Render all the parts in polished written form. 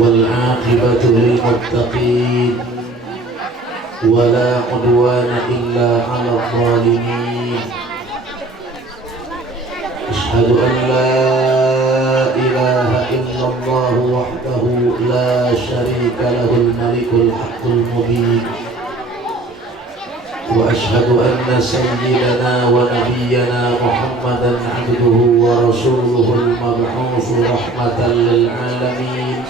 والعاقبة للمتقين ولا عدوان إلا على الظالمين أشهد أن لا إله إلا الله وحده لا شريك له الملك الحق المبين وأشهد أن سيدنا ونبينا محمدا عبده ورسوله المبعوث رحمة للعالمين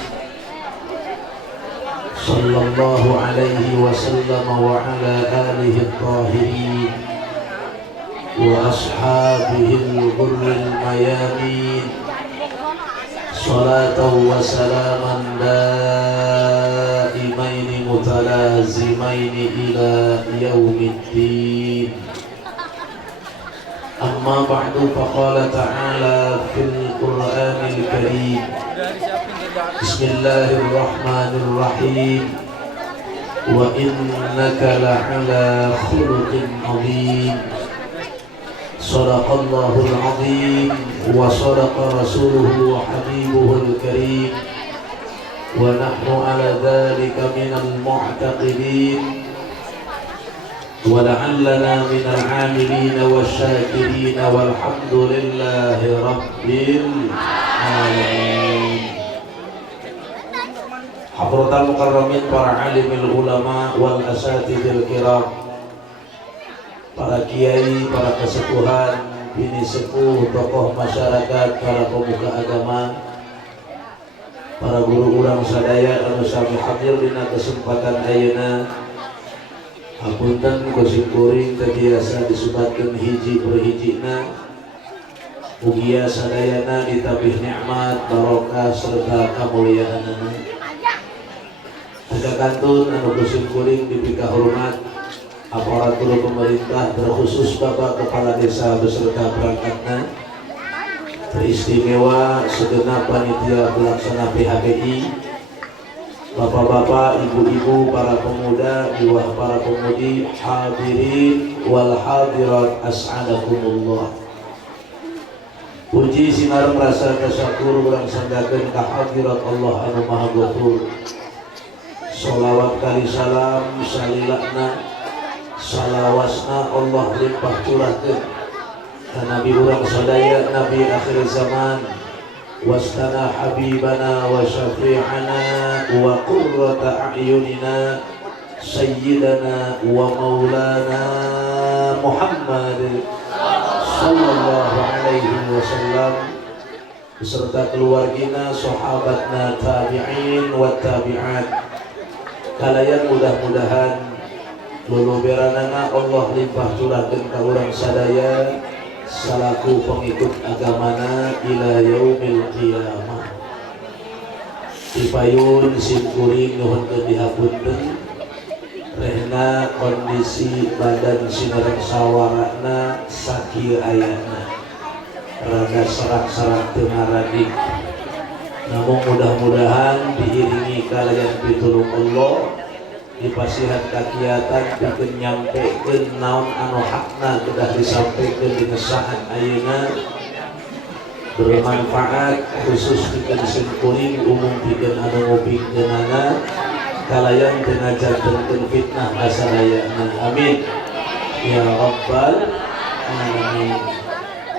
صلى الله عليه وسلم وعلى آله الطاهرين وأصحابه الغر الميامين صلاة وسلاما دائمين متلازمين إلى يوم الدين أما بعد فقال تعالى في القرآن الكريم بسم الله الرحمن الرحيم وإنك لعلى خلق عظيم صدق الله العظيم وصدق رسوله وحبيبه الكريم ونحن على ذلك من المعتقدين ولعلنا من العاملين والشاكرين والحمد لله رب العالمين. Hadratal mukarramin, para alimil ulama wal asatidil kiram, para kiai, para kesepuhan, bini sepuh, tokoh masyarakat, para pemuka agama, para guru urang sadaya anu sami hadir dina kesempatan ayeuna. Hapunten kusing kuring tetiasa disubatkeun hiji per hijina, mugia sadayana ditabih nikmat, barokah serta kamulyaanna. Kantun anu kusing kuring diberi hormat aparatur pemerintah, terkhusus Bapak Kepala Desa beserta perangkatna, teristimewa segenap panitia pelaksana PHBI, bapak-bapak, ibu-ibu, para pemuda, jiwa para pemudi, hadirin wal hadirat, as'adakumullah. Puji sinar rasa tasakur urang sandakeun ka hadirat Allah anu Maha Ghafur. Sholawat kali salam salilakna salawasna Allah limpah curahkeun ka Nabi urang sadaya, Nabi akhir zaman, wastana habibana wa syafi'ana wa qurrata a'yunina sayyidana wa maulana Muhammad sallallahu alaihi wasallam beserta keluargina, sahabatna, tabi'in wa tabi'at. Kalayan mudah-mudahan luluberanana Allah limpah curahkeun ka urang sadaya salaku pengikut agamana ila yaumil qiyamah. Dipayun simkuring nuhunkeun dihapunten rehna kondisi badan sinereng sawarana sakieu ayana rada serak-serak teu ngaradik. Namun mudah-mudahan diiringi kalayan pitulung Allah dipasihan kakiatan bikin nyampekeun naon anu hakna kedah disampaikan di ngesaan ayeuna bermanfaat khusus bikin simkuring umum bikin anu ngupingkeunana kalayan teu ngajantenkeun fitnah kasadayana. Amin ya rabbal alamin.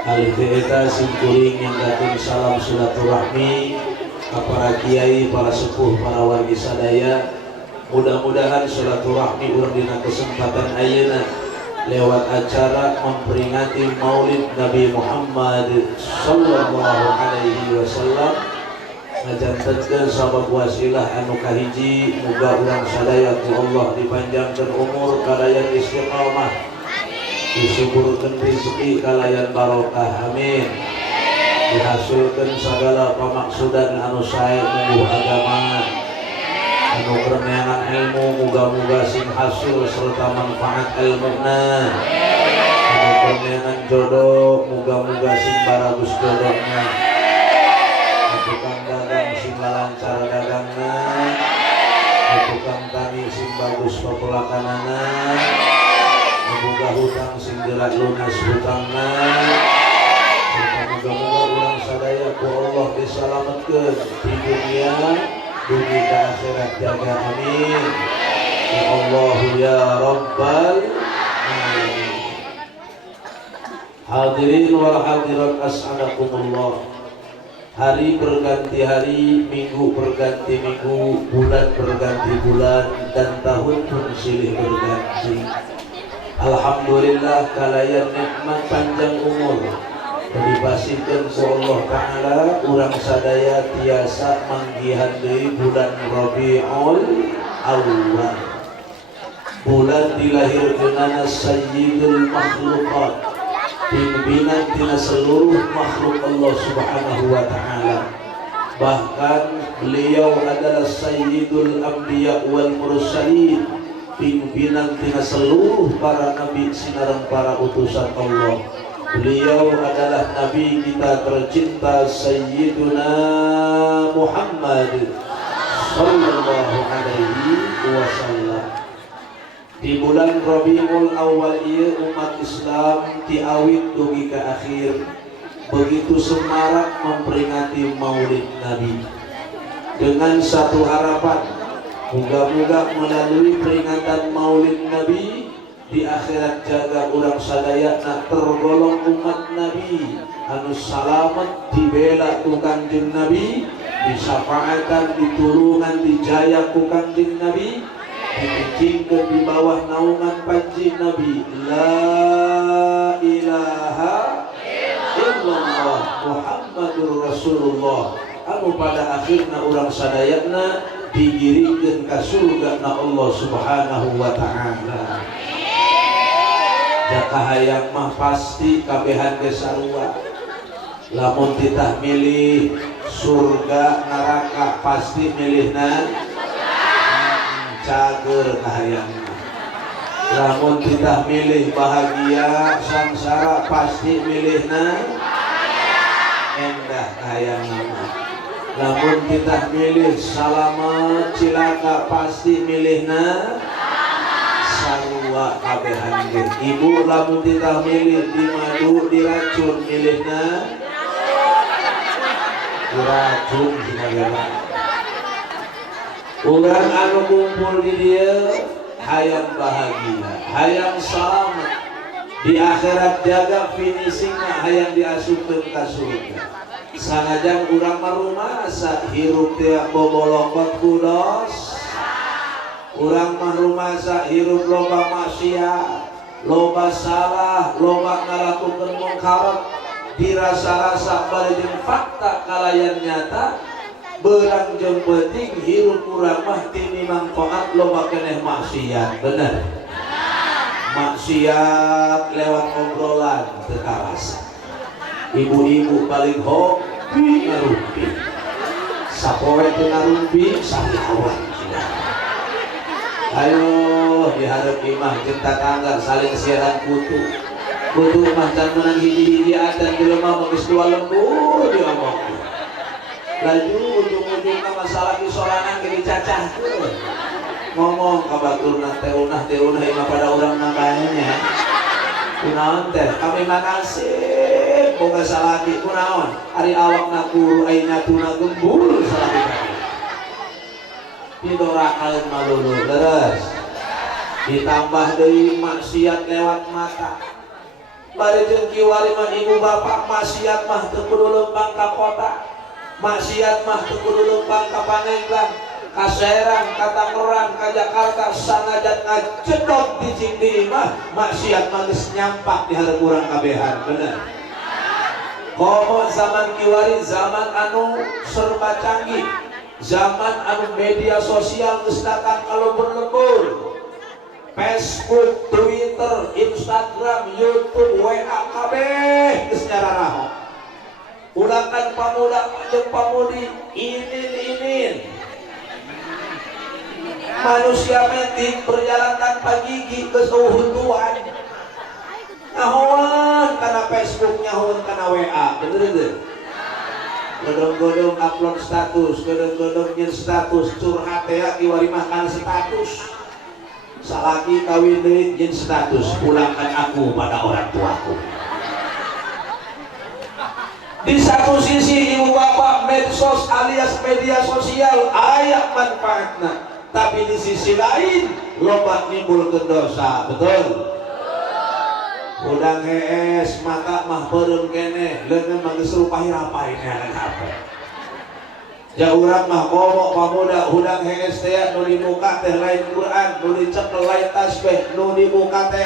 Alih eta simkuring yang datang salam silaturahmi para kiai, para sepuh, para wargi sadaya. Mudah-mudahan silaturahmi urang dina kesempatan ayeuna lewat acara memperingati Maulid Nabi Muhammad sallallahu alaihi wasallam ngajantenkeun sabab wasilah anu kahiji muga urang sadaya ku Allah dipanjangkeun umur kalayan istiqamah disuburkeun rezeki kalayan barokah amin dihasilkeun segala pamaksudan anu sae nubuh agama anu kereneangan ilmu muga-muga sing hasil serta manfaat ilmuna anu kereneangan jodoh muga-muga sing baragus jodohna tukang dagang sing lancar dagangna tukang tani sing bagus pepelakanana muga hutang sing gerak lunas hutangna muga-muga urang sadaya ku Allah disalametkeun di dunia dunia ke akhirat jaga amin ya Allah ya Rabbal alamin. Hadirin wal hadirat as'adakumullah. Hari berganti hari, minggu berganti minggu, bulan berganti bulan, dan tahun pun silih berganti. Alhamdulillah kalayan nikmat panjang umur dibasihkan ku Allah Ta'ala urang sadaya tiasa manggihan deui bulan Rabiul Awwal bulan dilahirkeunana sayyidul makhluqat pimpinan tina seluruh makhluk Allah Subhanahu wa Ta'ala. Bahkan beliau adalah sayyidul anbiya wal mursalin, pimpinan tina seluruh para nabi sinareng para utusan Allah. Beliau adalah nabi kita tercinta Sayyiduna Muhammad sallallahu alaihi wasallam. Di bulan Rabiul Awal ieu umat Islam ti awit dugi ka akhir begitu semarak memperingati Maulid Nabi dengan satu harapan moga-moga melalui peringatan Maulid Nabi di akhirat jaga urang sadaya nak tergolong umat Nabi anu salamet dibela ku Kanjeng Nabi disafaatan ditulungan dijaya ku Kanjeng Nabi dipicingkeun di bawah naungan panji Nabi la ilaha illallah Muhammadur Rasulullah anu pada akhirna urang sadayana digiringkeun ka surga na Allah Subhanahu wa Ta'ala. Jaka hayang mah pasti kabehan ge sarua. Lamun titah milih surga neraka pasti milihna cager kahayang. Lamun titah milih bahagia sangsara pasti milihna endah kahayang nama. Lamun titah milih salamet cilaka pasti milihna sarua kabehan ge. Ibu lamun titah milih di madu diracun milihna diracun sinagala. Urang anu kumpul di dieu hayang bahagia, hayang selamat di akhirat jaga finishingna hayang diasupkeun ka surga. Sanajan urang mah rumasa hirup teh bobolokot ku dos. Urang mah rumasa hirup loba maksiat, loba salah, loba ngalakukeun mungkarat, dirasa-rasa bari jeung fakta kalayan nyata beurang jeung penting hirup urang mah tini manfaat loba keneh maksiat. Bener. Maksiat lewat obrolan teu karasa. Ibu-ibu paling hobi ngarumpi. Sapoe teu ngarumpi sakiawan. Ayo diharap imah jeung tatangga saling siaran kutu. Kutu mah can menang hiji-hiji adan di lemah geus dua lembur diomongkeun. Laju ujung-ujungna masalah isoranan ge dicacahkeun. Ngomong ka baturna teh unah imah pada urang namanya. Kunaon teh? Kami makasih boga salaki kunaon? Ari awakna kuru ayeuna tuna gembul salaki kami. Didorakalin malulu terus ditambah deui maksiat lewat mata bari jeung kiwari mah ibu bapak maksiat mah teu kudu leumpang ka kota, maksiat mah teu kudu leumpang ka Paneglang, ka Serang, ka Tangerang, ka Jakarta, sanajan ngacedot di Cindi mah maksiat mah geus nyampak di hareup urang kabehan, bener. Komo zaman kiwari zaman anu serba canggih, zaman anu media sosial geus datang kalebur-lebur. Facebook, Twitter, Instagram, YouTube, WA kabeh geus nyararaho. Ulangan pamuda jeung pamudi inin-inin. Manusia metik berjalan tanpa gigi geus uhuntuan. Nyahoan kana Facebook, nyahoan kana WA, bener teu? Godong-godong upload status, godong-godong nyen status, curhat teh kiwari mah kana status. Salaki kawin deui nyen status, pulangkan aku pada orang tuaku. Di satu sisi ibu bapak medsos alias media sosial aya manfaatna, tapi di sisi lain loba nimbulkeun dosa, betul? Udang hees mata mah beureum keneh leungeun mah geus rupa hirapain anak HP. Ja urang mah komo pamuda hudang hees teh nu di muka teh lain Quran, nu dicekel lain tasbih, nu di muka teh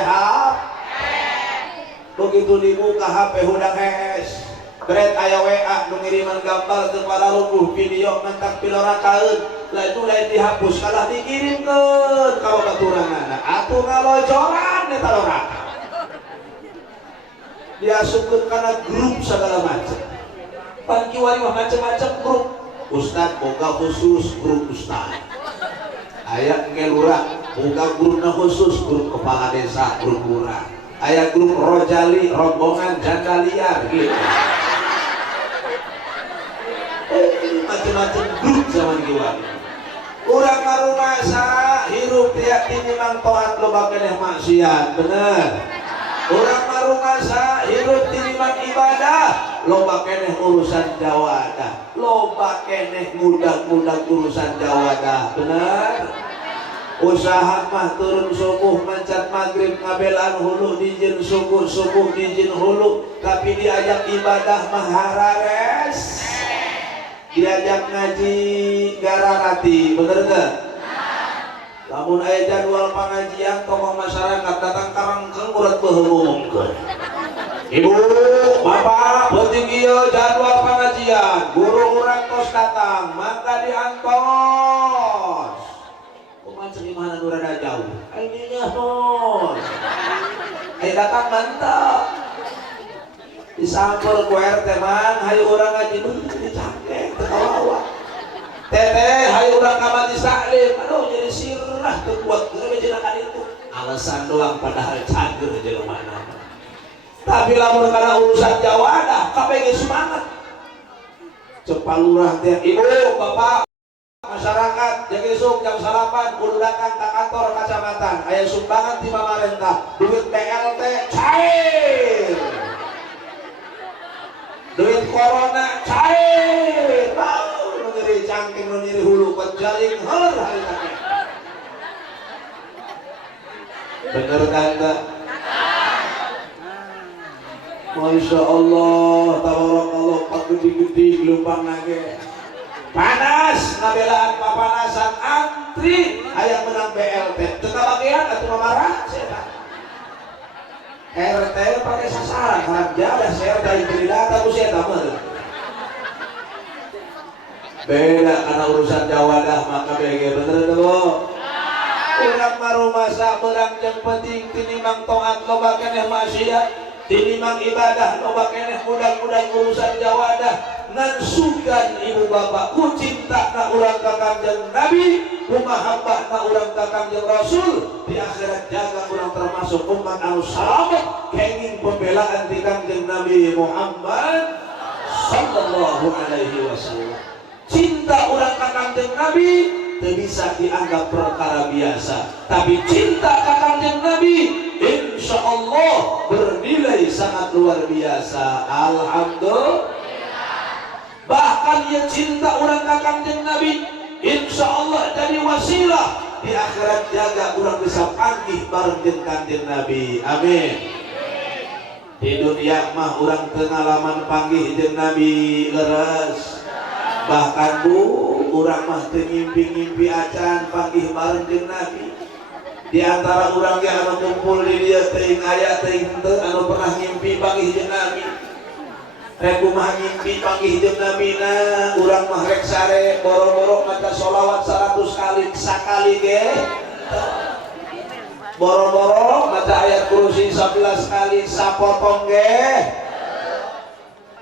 begitu dibuka HP hudang hees. Beres aya WA nu ngiriman gambar teu pada lungguh video mentak pilorakaeun, lain dihapus kalah dikirimkeun ka babaturanna. Atuh ngalojoran eta loraka. Diasupkeun kana grup segala macam. Pan kiwari mah macam-macam grup. Ustad boga khusus grup ustad. Aya ngelurah boga grupna khusus grup kepala desa, grup lurah. Aya grup rojali rombongan janda liar gitu. Macam-macam grup zaman kiwari. Urang marumasa hirup tiap tinimang toat loba keneh maksiat, bener. Urang marumasa hirup tinimang ibadah loba keneh urusan jawadah, loba keneh mudah-mudah urusan jawadah, bener. Usaha mah turun subuh mancat maghrib ngabelaan hulu dijin subuh dijin hulu, tapi diajak ibadah mah harares, diajak ngaji gararati, bener gak? Lamun aya jadwal pengajian tokoh masyarakat datang karangkeun urang beheumumkeun. Ibu, bapak, penting ieu jadwal pengajian, guru urang tos datang, maka diantos. Kumaha ceuk imahna nu rada jauh? Ai nyeuhun. Ai datang mantap. Disamper ku RT man, hayu urang ngaji dicangkeh teu kawawa. Teteh hayu urang ka majelis taklim, aduh jadi sirah teu kuat geus jenengan itu. Alasan doang padahal cager jeleumana. Tapi lamun kana urusan jawadah kabeh ge semangat. Cepat lurah teh, ibu, bapak, masyarakat jadi esuk jam 8 kudu datang ka kantor kecamatan. Aya sumbangan ti pamarentah, duit BLT cair. Duit corona cair. Nu nyeri cangking, nu nyeri hulu, kejaling heur harita teh. Bener kan? Masya Allah, tabarakallah, pak gede-gede gelombang nage. Panas, ngabelaan papanasan antri, hayang menang BLT. Tengah bagian atau marah, saya RT pakai sasaran, harap jadah saya dari beri data, aku saya tamer. Beda karena urusan jawadah maka BG bener tuh. Urang marumasa berang yang penting tinimang toat loba keneh maksiat, tinimang ibadah loba keneh mudah-mudah urusan jawadah. Nan sugan ibu bapak ku cinta na urang ka Kangjeng Nabi, ku mahabbah na urang ka Kangjeng Rasul. Di akhirat jaga urang termasuk umat anu salamet kenging pembelaan di Kangjeng Nabi Muhammad sallallahu alaihi wasallam. Cinta urang ka Kangjeng Nabi teu bisa dianggap perkara biasa, tapi cinta ka Kangjeng Nabi insyaallah bernilai sangat luar biasa. Alhamdulillah. Bahkan ia cinta urang ka Kangjeng Nabi insyaallah jadi wasilah di akhirat jaga urang bisa panggih bareng jeung Kangjeng Nabi. Amin. Di dunia mah urang pengalaman panggih jeung Nabi leres. Bahkan bu urang mah teu ngimpi-ngimpi acan panggih bareng jeung Nabi. Di antara urang yang anu kumpul di dieu teuing aya teuing henteu anu pernah ngimpi panggih jeung Nabi. Rek kumaha ngimpi panggih jeung Nabi na urang mah rek sare boro-boro maca sholawat 100 kali sakali ge. Boro-boro maca ayat kursi 11 kali sapotong ge.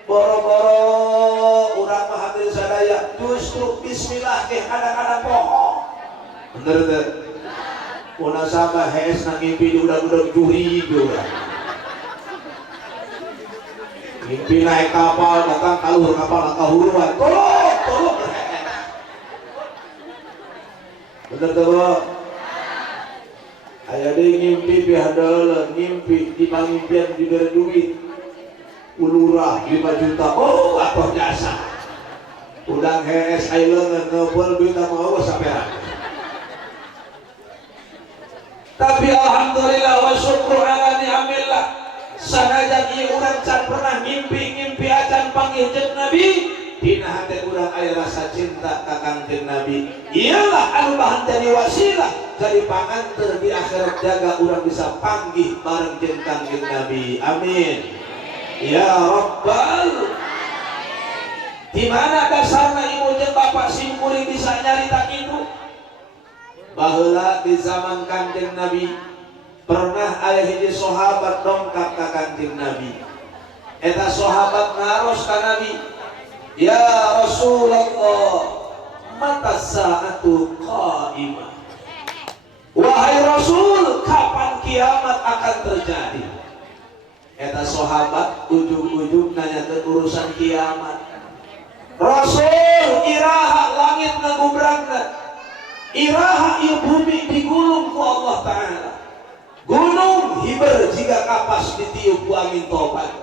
Boro-boro urang mah hadir sadaya justru bismillah ge kadang-kadang pohon. Bener teh. Una sama hees na ngimpi udah-udah juri juga. Ngimpi naik kapal datang kaluhur kapal kahuruan. Tolong. Bener teh, Bu? Aya deui ngimpi pihadeuleun, ngimpi di pangimpian diberi duit ulurah 5 juta. Oh, atuh jasa. Udang hees aya leungeun neupel duit mau sapean. Tapi alhamdulillah wa syukru ala ni'amillah. Sanajan ieu urang can pernah ngimpi acan panggih jeung Nabi, dina hate urang aya rasa cinta ka Kangjeng Nabi. Iyalah anu bahan jadi wasilah jadi panganter di akhirat jaga urang bisa panggih bareng jeung Kangjeng Nabi. Amin. Ya Rabbal. Di mana dasarna ibu jeung bapak simpuri bisa nyarita kitu? Baheula di zaman Kangjeng Nabi pernah aya hiji sahabat dongkap ka Kangjeng Nabi. Eta sahabat ngaros ka Nabi, "Ya Rasulullah, mata saatu qa'imah." Wahai Rasul, kapan kiamat akan terjadi? Eta sahabat ujung-ujung nanya ke urusan kiamat. Rasul, iraha langit ngagubragna, iraha ieu bumi digulung ku Allah Ta'ala. Gunung hiber jika kapas ditiup ku angin topan.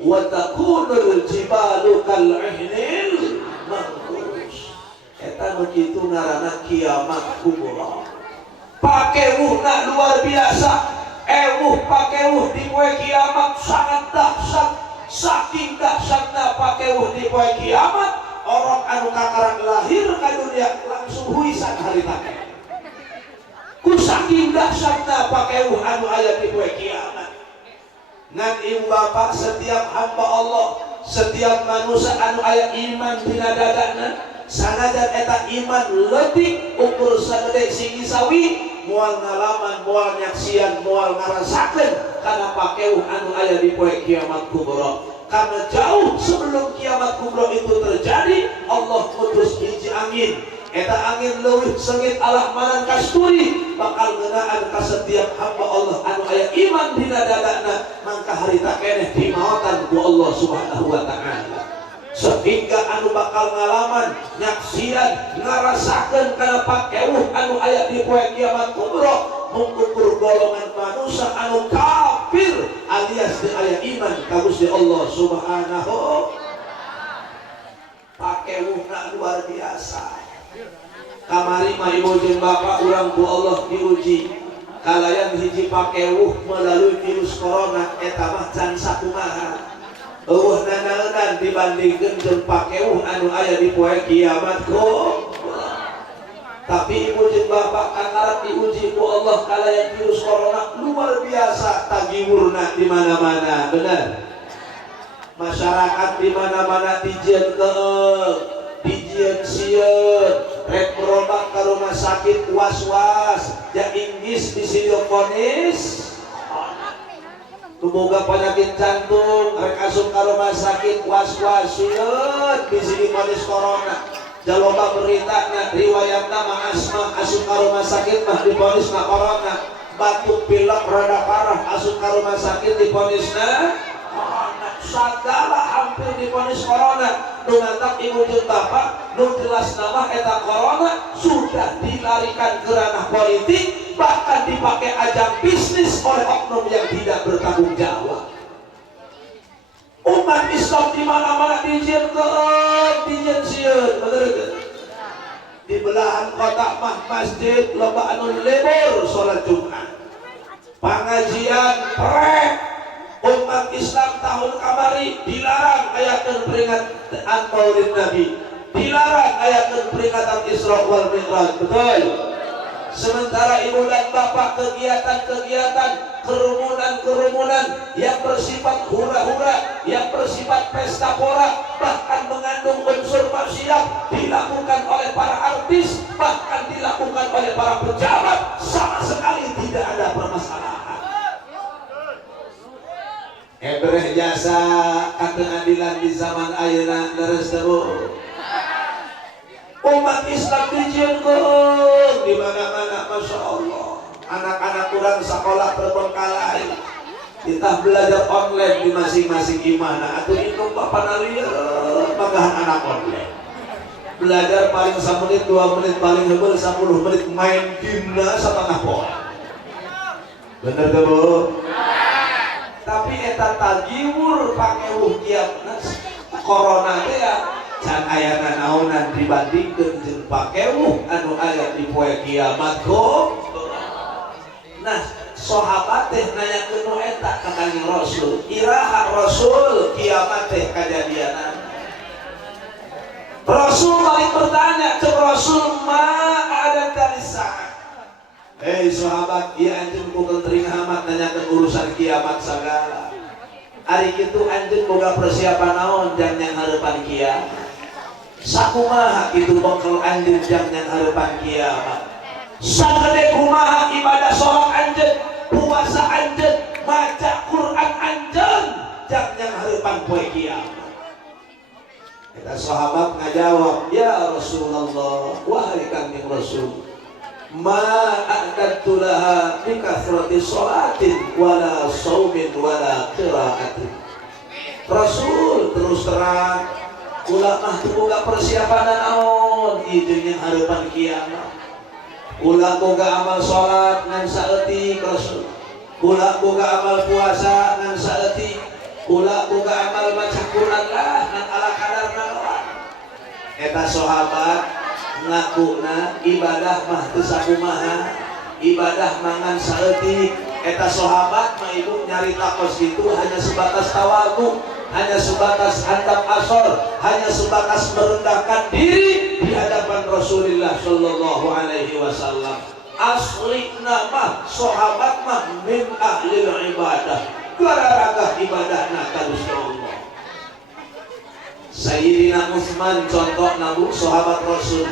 Wa takunul jibalu kal ihnil manfus. Eta begitu ngaranna kiamat kubra. Pakeuhna luar biasa. Pakeuh di poe kiamat sangat dahsyat. Saking dahsyatna pakeuh di poe kiamat, orang anu kakarang lahir ka dunia langsung huisan harita. Ku saking dahsyatna pakeuh anu aya di poe kiamat. Ngan ibu bapak setiap hamba Allah, setiap manusia anu aya iman dina dadana, sanajan eta iman leutik ukur sagede sing isawi, moal ngalaman, moal nyaksian, moal ngarasakeun kana pakeuh anu aya di poe kiamat kubra. Karena jauh sebelum kiamat kubra itu terjadi, Allah putus hiji angin. Eta angin leuwih sengit alah manan kasturi bakal ngeunaan ka setiap hamba Allah anu aya iman dina dadana, mangka harita keneh dimaotan ku Allah Subhanahu wa Ta'ala. Sehingga anu bakal ngalaman, nyaksian, ngarasakeun kana pakeuh anu aya di poe kiamat kubra mengukur golongan manusia anu kafir alias di aya iman ka Gusti Allah Subhanahu. Pakeuhna luar biasa. Kamari mah ibu jeung bapak urang ku Allah diuji kalayan hiji pakeuh melalui virus corona eta mah can sakumaha. Eueuh nanaeunan dibandingkeun jeung pakeuh anu aya di poe kiamat kubra. Tapi ibu jeung bapak anggarap diuji ku Allah kalayan virus corona luar biasa tagiwurna di mana-mana, benar. Masyarakat di mana-mana dijieun keung, dijieun sieun, rek berobat ke rumah sakit was-was, ja Inggris di sidofonis. Boga penyakit jantung, rek asup ke rumah sakit was-was sieun di sidofonis corona. Jaloba beritana riwayatna mah asma asup ka rumah sakit mah diponisna corona. Batuk pilek rada parah asup ka rumah sakit diponisna corona. Sagala hampir diponis corona. Nu ngantak ibu jeung bapak nu jelas nama eta corona sudah dilarikan ke ranah politik, bahkan dipakai ajang bisnis oleh oknum yang tidak bertanggung jawab. Umat Islam di mana-mana dijieun keun, dijieun sieun, bener teu? Di belahan kota mah masjid loba anu libur salat Jumat. Pengajian prek Umat Islam tahun kamari dilarang ayakeun peringatan Maulid Nabi, dilarang ayakeun peringatan Isra wal Mi'raj. Betul. Sementara ibu dan bapak kegiatan-kegiatan, kerumunan-kerumunan yang bersifat hura-hura, yang bersifat pesta pora, bahkan mengandung unsur maksiat, dilakukan oleh para artis, bahkan dilakukan oleh para pejabat, sama sekali tidak ada permasalahan. Ebreh jasa keadilan di zaman ayeuna leres teu. Umat Islam dijieunkeun di mana-mana, masya Allah. Anak-anak kurang sekolah terbengkalai, kita belajar online di masing-masing imana. Atuh indung bapak nalieu magahan anak online. Belajar paling 1 menit 2 menit, paling heubeul 10 menit main gamena satengah poe. Bener teu Bu? Tapi eta tagiwur pake kiamna corona teh ya. Can ayana naonan dibandingkeun jeung pakeuh anu aya di poe kiamat kok. Nah, sahabat teh nanyakeun nu eta ka Kanjeng Rasul, iraha Rasul kiamat teh kajadianan. Rasul balik bertanya ke Rasul, ma ada dari saat. Hei sahabat, ieu anjeun boga teuing hamat nanyakeun urusan kiamat sagala. Ari kitu anjeun boga persiapan naon jang yang hareupan kiamat. Sakumaha itu bekal anjeun jang yang hareupan kiamat. Sagede kumaha ibadah salat anjeun, puasa anjeun, maca Quran anjeun jang yang hareupan poe kiamat. Eta sahabat ngajawab, ya Rasulullah, wahai Kanjeng Rasul, ma a'dadtu laha bi kathrati sholatin wala shaumin wala qiraatin. Rasul terus terang, ulah mah teu boga persiapan naon ieu yang hareupan kiamat. Ulah boga amal salat ngan saeutik Rasul, ulah boga amal puasa ngan saeutik, ulah boga amal maca Quran lah ngan ala kadarna doang. Eta sahabat ngakuna ibadah mah teu sakumaha, ibadah mangan saeutik. Eta sahabat mah ibu nyarita kos itu hanya sebatas tawadhu, hanya sebatas handap asor, hanya sebatas merendahkan diri di hadapan Rasulullah sallallahu alaihi wasallam. Asli nama sahabat mah min ahli ibadah, gararaga ibadahna ka Gusti Allah. Sayyidina Utsman contoh nabu sahabat Rasul.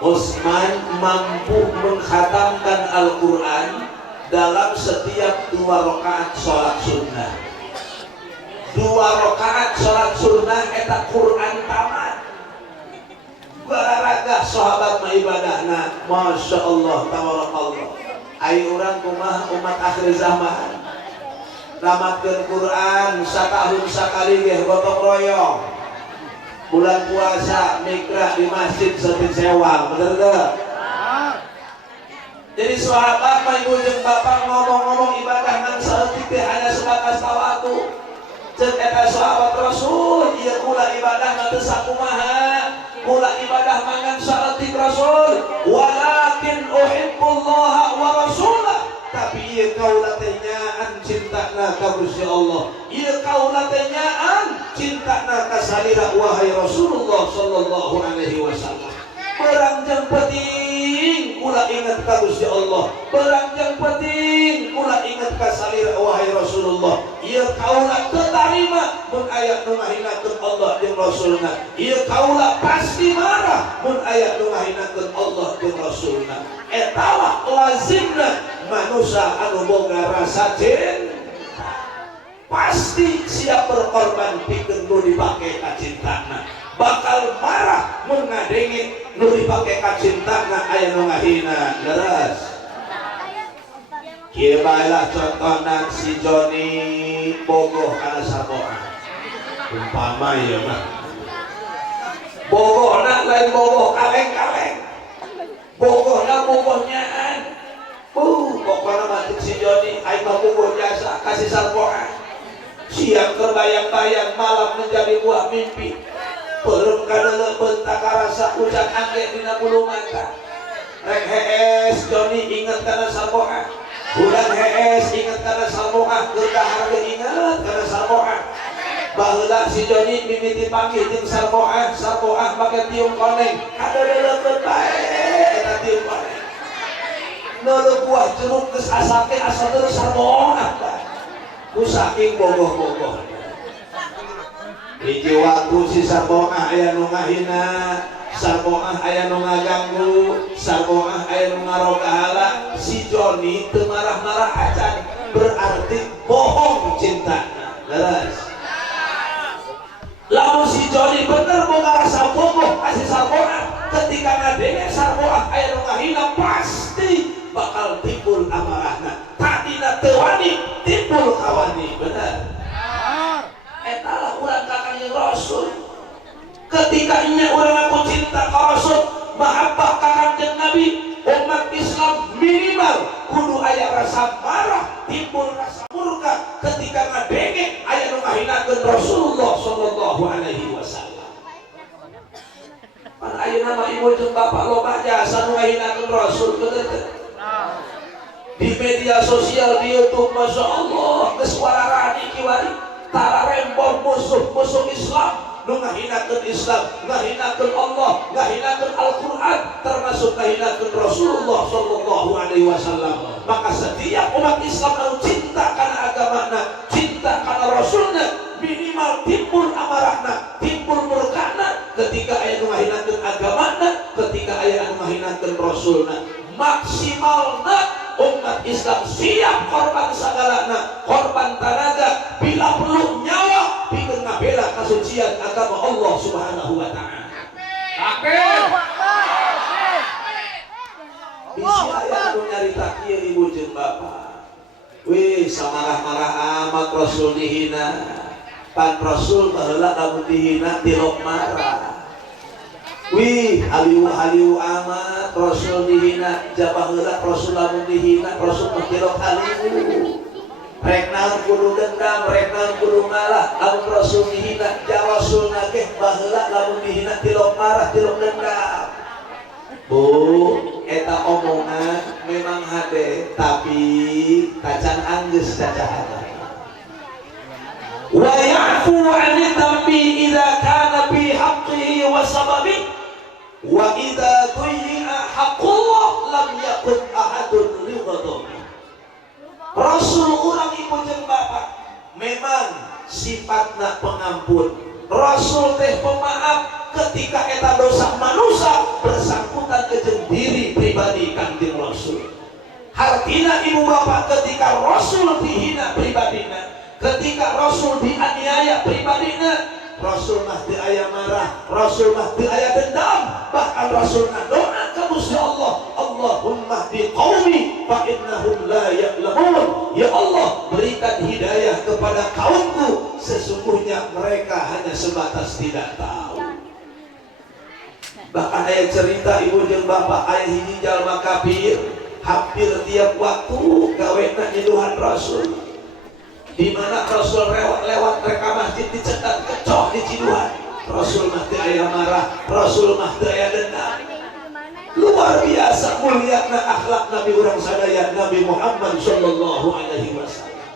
Utsman mampu mengkhatamkan Al-Quran dalam setiap 2 rakaat sholat sunnah. 2 rakaat sholat sunnah eta Quran tamat. Bararaga sahabat mah ibadahna, masya Allah, tabarakallah. Ayo urang kumaha umat akhir zaman, ramatkeun Quran satahun sakali ge gotong royong. Bulan puasa mikra di masjid sepi sewang, bener teu? Jadi sahabat mah ibu jeung bapak ngomong-ngomong ibadah ngan saeutik teh hanya sebatas tawadhu. Ceuk eta sahabat Rasul, ieu kula ibadah mah teu sakumaha, kula ibadah mangan saeutik Rasul, walakin uhibbullaha wa rasulah. Tapi ieu kaula teh nyaan cintana ka Gusti Allah, ieu kaula teh nyaan cintana ka salira wahai Rasulullah sallallahu alaihi wasallam. Perang jeung penting kula ingat ka Gusti Allah, perang jeung penting kula ingat ka salira wahai Rasulullah. Ieu kaula teu tarima mun aya nu ngahinakeun Allah jeung Rasulna, ieu kaula pasti marah mun aya nu ngahinakeun Allah jeung Rasulna. Eta lazimna manusia anu boga rasa cinta pasti siap berkorban pikeun nu dipake ka cintana, bakal marah mun ngadengin nu dipake ka cintana aya nu ngahina. Leres kieu bae lah contohna si Joni bogoh kana saboa umpama ieu mah bogohna lain bogoh kaleng-kaleng, bogohna bogoh nyaan. Pokoknya mati si Joni aing mah bogoh jasa kasih saboa, siang terbayang-bayang malam menjadi buah mimpi. Perem kadang bentak rasa hujan angin dina bulu mata. Rek hees Joni inget kana saboa. Bulan hees ingat karena salmoah, harga ingat karena salmoah. Baheula si Joni mimiti panggil tim salmoah pakai tiung koneng. Ada leuleut bae eta tiung koneng. Neuleuh buah jeruk geus asake asal terus salmoah bae. Ku saking bogoh-bogoh. Hiji waktu si salmoah aya nu ngahina, salmoah aya nu ngaganggu, salmoah aya nu ngarogahala. Si Joni teu marah-marah acan, berarti bohong cintana. Leres. Lalu si Joni bener boga rasa bogoh kasih salmoah, ketika ngadenge salmoah aya nu ngahina pasti bakal timbul amarahna. Tadina teu wani timbul kawani. Bener. Eta lah urang ka Kanjeng Rasul. Ketika nya urang aku cinta ka Rasul, mahabbah ka Kanjeng Nabi, umat Islam minimal kudu aya rasa marah, timbul rasa murka ketika ngadenge aya nu ngahinakeun Rasulullah sallallahu alaihi wasallam. Pan ayeuna mah ibu jeung bapak loba jasa nu ngahinakeun Rasul bener teh. Di media sosial di YouTube Masya Allah geus wararani kiwari tara rembong musuh Islam nu ngahinakeun Islam, ngahinakeun Allah, ngahinakeun Al-Qur'an, termasuk ngahinakeun Rasulullah sallallahu alaihi wasallam. Maka setiap umat Islam anu cinta kana agamana, cinta kana Rasulna, minimal timbul amarahna, timbul murkana ketika aya nu ngahinakeun agamana, ketika aya anu ngahinakeun Rasulna. Maksimalna umat Islam siap korban sagalana, korban tenaga, bila perlu nyawa pikeun ngabela kasucian agama Allah Subhanahu wa taala. Takbir. Bisi aya nu nyarita kieu ibu jeung bapak. Wih, samarah-marah amat Rasul dihina. Pan Rasul baheula lamun dihina tilok marah. Wih, haliu amat Rasul dihina, jabah heula Rasul lamun dihina, Rasul mah tilok haliu. Rek naon kudu dendam, rek naon kudu ngalah, lamun Rasul dihina, ja Rasul nageh baheula lamun dihina tilok marah, tilok dendam. Bu, eta omongan memang hade, tapi tacan anggeus cacahana. Wa ya'fu 'anil dhanbi idza kana bi haqqihi wa sababihi. Wa idza duyi'a haqqullah lam yakun ahadun lighadabi. Rasul urang ibu jeung bapak memang sifatna pengampun. Rasul teh pemaaf ketika eta dosa manusia bersangkutan ke diri pribadi Kanjeng Rasul. Hartina ibu bapak ketika Rasul dihina pribadina, ketika Rasul dianiaya pribadina, Rasul mah teu aya marah, Rasul mah teu aya dendam, bahkan Rasul doa ka Gusti Allah, Allahumma hdi qaumi fa innahum la ya'lamun. Ya Allah, berikan hidayah kepada kaumku, sesungguhnya mereka hanya sebatas tidak tahu. Bahkan aya cerita ibu jeung bapak aya hiji jalma kafir, hampir tiap waktu gawena nyeduhan Rasul. Di mana Rasul lewat mereka masjid dicegat kecoh di ciduhan. Rasul mah teu aya marah, Rasul mah teu aya dendam. Luar biasa muliana akhlak Nabi urang sadaya Nabi Muhammad sallallahu alaihi wasallam.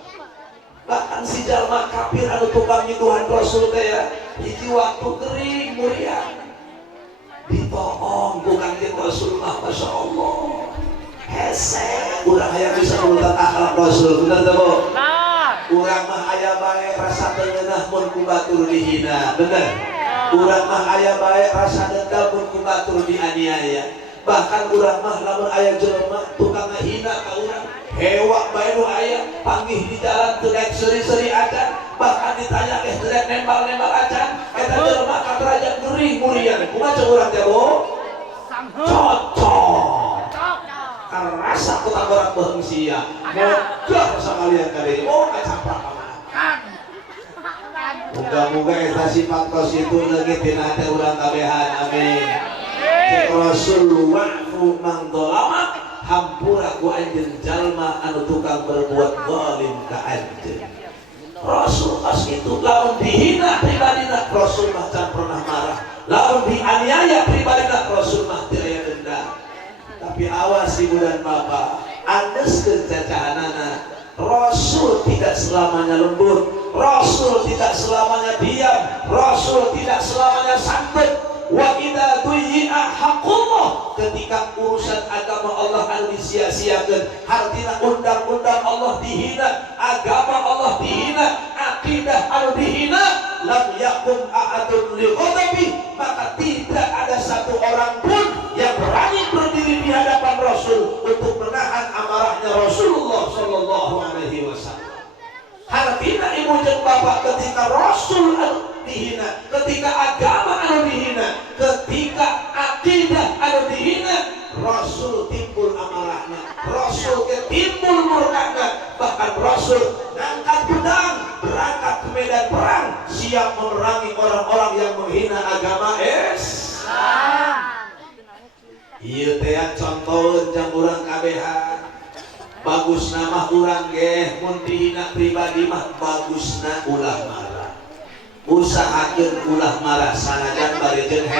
Bahkan si jalma kafir anu tukang nyiduhan Rasul teh ya, hiji waktu gering mulia ditoong ku Kanjeng Rasul mah Masya Allah. Hese urang aya bisa nurutan akhlak Rasul, bener teh Bu? Urang mah aya bae rasa tengenah mun ku batur dihina, bener. Urang mah aya bae rasa dendam mun ku batur dianiaya. Bahkan urang mah lamun aya jelema tukang ngahina ka urang, hewak bae nu aya panggih di jalan teu daek seri-seri acan, bahkan ditanya teu daek nembal-nembal acan, eta jelema ka derajat geuring murian. Kumaha ceuk urang teh, Bu? Cocok. Rasa kutabarak beheung sia modah sakalian kali oh kacaprak muga-muga eta sifat kos itu lagi tina hati urang kabehan amin. Cek Rasul wa'fu man dzalama, hampura ku anjeun jalma anu tukang berbuat zalim ka anjeun. Rasul kos itu lamun dihina pribadina Rasul mah can pernah marah, lamun dianiaya pribadina Rasul mah teu aya dendam. Tapi awas ibu dan bapak, andeskeun cacahanana. Rasul tidak selamanya lembut, Rasul tidak selamanya diam, Rasul tidak selamanya santun. Wa idza duyi'a haqqullah, ketika urusan agama Allah anu disia-siakeun, hartina undang-undang Allah dihina, agama Allah dihina, akidah anu dihina, lam yakum a'adun li ghadabi, maka tidak ada satu orang pun yang berani berdiri di hadapan Rasul untuk menahan amarahnya Rasulullah sallallahu alaihi wasallam. Hartina ibu jeung bapak, ketika Rasul anu dihina, ketika agama anu dihina, ketika akidah anu dihina, Rasul timbul amarahna, Rasul timbul murkana. Bahkan Rasul ngangkat pedang berangkat ke medan perang, siap memerangi orang-orang yang menghina agama Islam. Ieu teh contoheun jang urang kabehan. Bagus nama urang ge mun dihina pribadi mah bagusna ulah marah. Usahakeun ulah marah sanajan bari jeung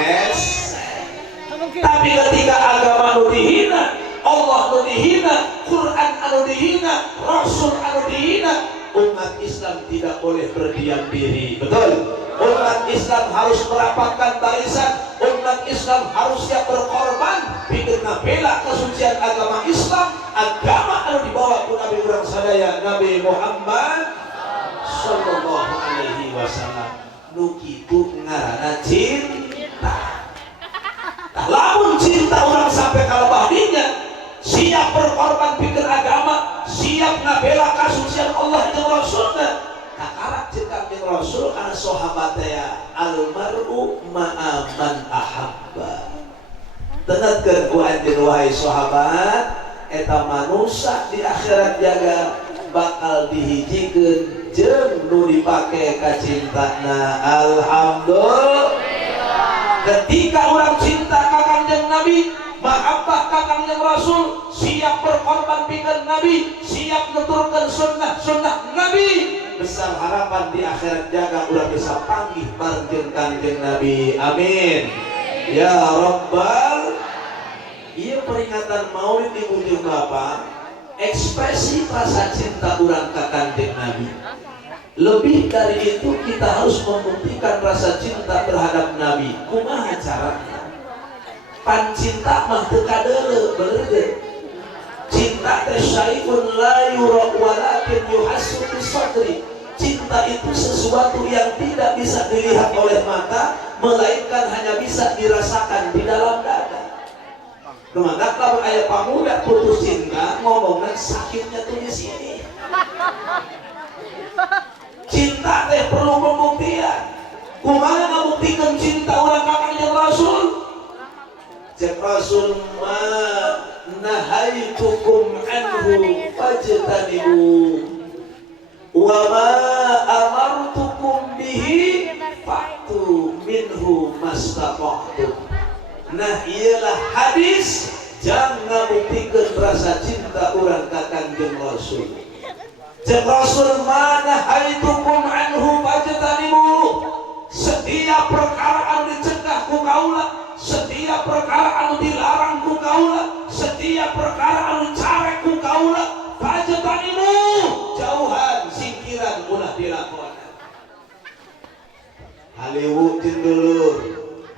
tapi ketika agama anu dihina, Allah anu dihina, Quran anu dihina, Rasul anu dihina, umat Islam tidak boleh berdiam diri. Betul? Umat Islam harus merapatkan barisan, umat Islam harus siap berkorban bikin bela kesucian agama Islam, agama anu dibawa ku Nabi urang sadaya Nabi Muhammad sallallahu alaihi wasallam. Nu kitu ngaranna cinta. Lamun cinta orang sampai kalebah dinya, siap berkorban bikin agama, siap ngabela kasucian Allah jeung Rasulna. Kakarak cekak jeung Rasul kana sahabat ya almaru ma'a man ahabba. Tenatkeun ku anjeun wahai sahabat, eta manusia di akhirat jaga bakal dihijikeun jeung nu dipake ka cintana. Alhamdulillah. Ketika orang cinta ka Kanjeng Nabi, mahabbah ka Kanjeng Rasul, siap berkorban bikin Nabi, siap nuturkeun sunnah Nabi, besar harapan di akhirat jaga ulah bisa panggih bareng jeung Kanjeng Nabi. Amin. Ya Rabbal. Ieu peringatan Maulid ibu jeung bapak, ekspresi rasa cinta urang ka Kanjeng Nabi. Lebih dari itu kita harus membuktikan rasa cinta terhadap Nabi. Kumaha caranya? Pan cinta mah teu kadeuleu, bener deh. Cinta teh syai'un la yura walakin yuhassu fi sadri. Cinta itu sesuatu yang tidak bisa dilihat oleh mata, melainkan hanya bisa dirasakan di dalam dada. Kemana kalau aya pamuda putus cinta, ngomongnya sakitnya tuh di sini. Cinta teh perlu pembuktian. Kumaha ngabuktikan cinta urang ka Kanjeng Rasul? Cek Rasul ma nahaitukum anhu fajtanibu wa ma amartukum bihi fa'tu minhu mastata'tum. Nah ialah hadis jangan ngabuktikan rasa cinta urang ka Kanjeng Rasul. Cek Rasul mana haitukum anhu fajtanibu. Setiap perkara anu dicegah ku kaula, setiap perkara anu dilarang ku kaula, setiap perkara anu carek ku kaula, fajtanibu, jauhan singkiran ulah dilakonan. Haliwu jeung dulur,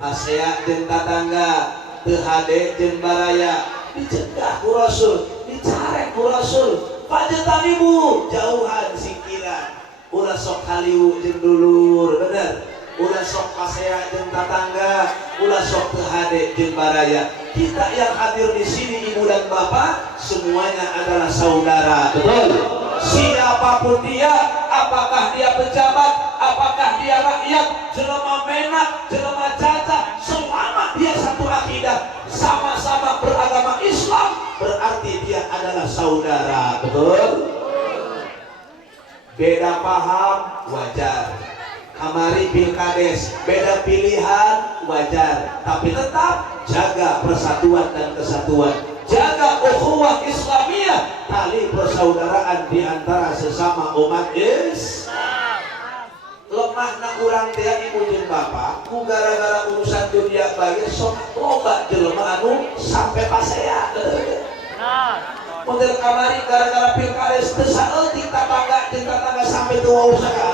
asea jeung tatangga, teu hade jeung baraya, dicegah ku Rasul, dicarek ku Rasul. Fajtanibu, jauhan singkiran ulah sok haliwu jeung dulur, bener. Ulah sok pasea jeung tatangga, ulah sok teu hade jeung baraya. Kita yang hadir di sini ibu dan bapak semuanya adalah saudara. Betul. Siapapun dia, apakah dia pejabat, apakah dia rakyat, jelema menak, jelema caca, selama dia satu akidah, sama-sama beragama Islam, berarti dia adalah saudara. Betul? Beda paham wajar. Kamari pilkades, beda pilihan wajar, tapi tetap jaga persatuan dan kesatuan, jaga ukhuwah Islamiyah, tali persaudaraan di antara sesama umat Islam. Lemahna urang teh ibu jeung bapak, ku gara-gara urusan dunia bae sok loba jelema anu sampai pasea. model kamari gara-gara pilkades teu saeutik tatangga jeung tatangga sampai tua usaha.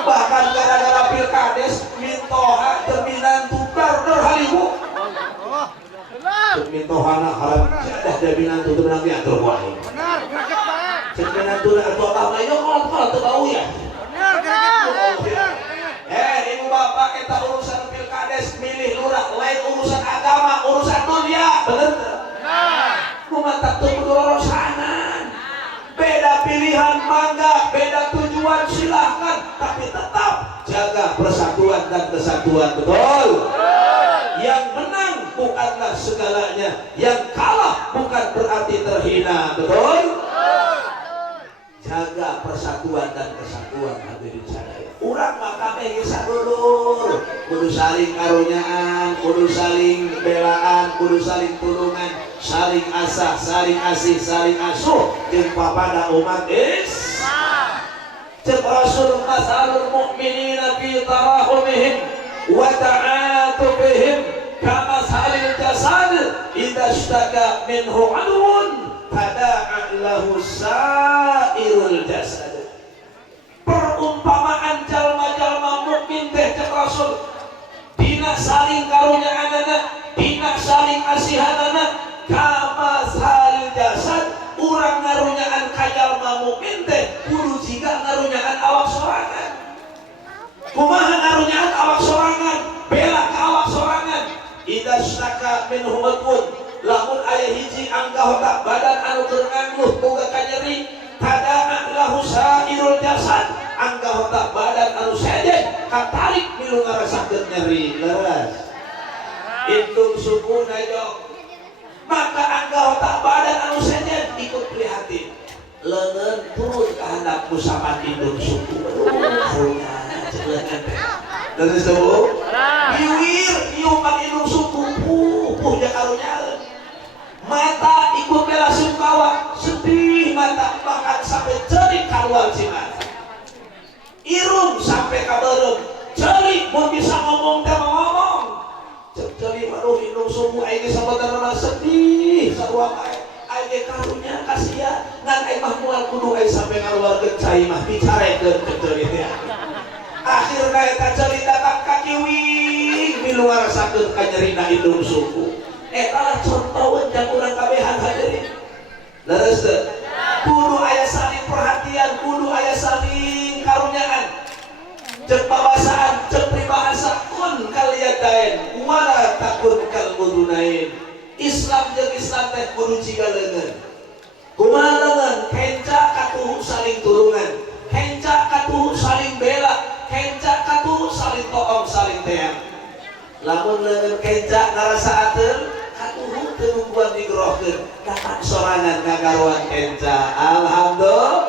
Bahkan gara-gara pilkades mintoha jaminan tukar derhaliwu. Mintohana harap ada jaminan tukar menang diatur wae. Benar, greget bae. Jaminan tukar atuh agama yo kalau teu bau ya. Benar. Ibu bapak kita urusan pilkades milih lurah lain urusan agama, urusan dunia, bener teu? Benar. Kumaha teu kudu lorosanan. Beda pilihan mangga, beda tujuan silahkan, tapi tetap jaga persatuan dan kesatuan, betul? Yang menang bukanlah segalanya, yang kalah bukan berarti terhina, betul? Jaga persatuan dan kesatuan, hadirin sekalian. Urang maka meh sadulur, kudu saling karunyaan, kudu saling belaan, kudu saling tulungan, saling asah, saling asih, saling asuh jeung papada umat Islam. Cek Rasul masalul mu'minina fi tarahumihim wa ta'atufihim kama salil jasad idza ishtaka minhu 'adwun tada'a lahu sa'irul jasad. Perumpamaan jalma-jalma mukmin teh cek Rasul dina saling karunyaanana, dina saling asihanana kama salil jasad. Urang ngarunyaan ka jalma mukmin teh kudu jiga ngarunyaan awak sorangan. Kumaha ngarunyaan awak sorangan? Bela ka awak sorangan. Idza syaka min humatun, lamun aya hiji anggota badan anu keur ngangluh boga kanyeri, tada'a lahu sa'irul jasad, anggota badan anu sejen katarik milu ngarasakeun nyeri. Leres. Hitung suku najok. Maka anggota badan anu sejen ikut prihatin. Leungeun turun ka handap musapan indung suku. Karunya ceuleukan teh. Terus tuh. Biwir ieu pang indung suku puh ja karunyaeun. Mata ikut bela sungkawa, sedih mata bahkan sampai cerik kaluar si mata. Irung sampai ka beureum. Cerik mun bisa ngomong teh ngomong. Jadi waduh indung suku aing sabenerna sedih sarua bae. Aing karunya kasihan ngan aing mah moal kudu aing sampe ngaluarkeun cai mah dicarekeun ceuri teh. Akhirna eta ceuri datang ka kiwing milu ngarasakeun kanyerina indung suku. Eta lah contoheun jang urang kabehan hadirin. Leres teu? Kudu aya saling perhatian, kudu aya saling karunyaan. Cek babasaan, cek pribahasa kun kaliyadain wala takun kal mudunain. Islam jeung Islam teh kudu jiga leungeun. Kumaha leungeun? Kenca katuhu saling tulungan, kenca katuhu saling bela, kenca katuhu saling toong, saling teang. Lamun leungeun kenca ngarasaakeun katuhu teu nubuan digerohkeun, datang sorangan ngagaroan kenca. Alhamdulillah.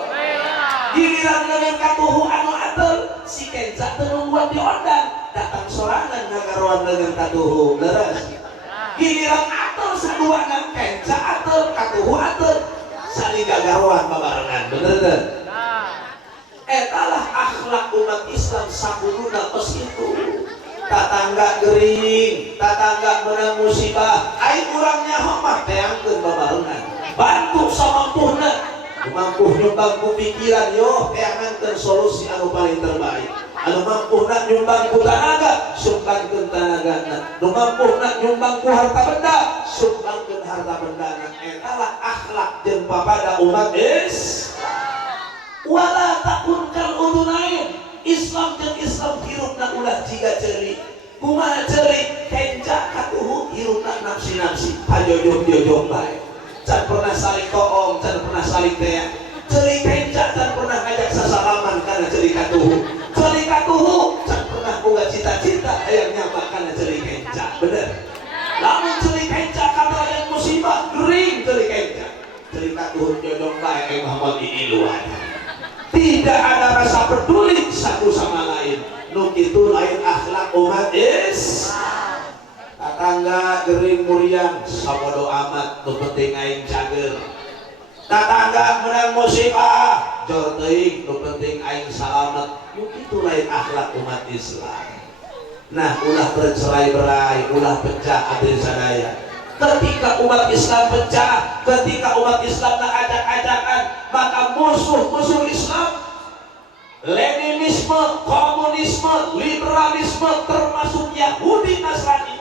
Giliran leungeun katuhu anu atur si kenca teu nubuan diondang, datang sorangan ngagaroan leungeun katuhu. Leres. Giliran atur saduana kenca atur katuhu atur saling gagaroan babarengan. Bener teu? Eta lah akhlak umat Islam sakuduna tos itu. Tatangga gering, tatangga menang musibah, aing urang nyaho mah teangkeun babarengan. Bantu samampuhna. Mampu nyumbang ku pikiran yo teangankeun solusi anu paling terbaik. Anu mampu nak nyumbang ku tanaga, sumbangkeun tanagana. Nu mampu nak nyumbang ku harta benda, sumbangkeun harta bendana. Eta lah akhlak jeung papada umat Islam. Wala takun kal udunain. Islam jeung Islam hirupna ulah jiga ceuri. Kumaha ceuri? Kenca katuhu hirupna nafsi-nafsi, pajojong-jojong bae. Can pernah saling toong, can pernah saling teang. Ceuri kenca can pernah ngajak sasalaman karena ceuri katuhu. Ceuri katuhu can pernah boga cita-cita hayang nyapa karena ceuri kenca. Bener. Lamun ceuri kenca kadrayan musibah, gering ceuri kenca. Ceuri katuhu jojong bae aya Muhammad iiluan. Tidak ada rasa peduli satu sama lain. Nu kitu lain akhlak umat Islam. Tatangga gering muriang sabodo amat, nu penting aing cager. Tatangga menang musibah jor teuing, nu penting aing salamet. Nu kitu lain akhlak umat Islam. Nah, ulah bercerai-berai, ulah pecah hadirin sadaya. Ketika umat Islam pecah, ketika umat Islam ajak-ajakan, maka musuh-musuh Islam, Leninisme, komunisme, liberalisme, termasuk Yahudi Nasrani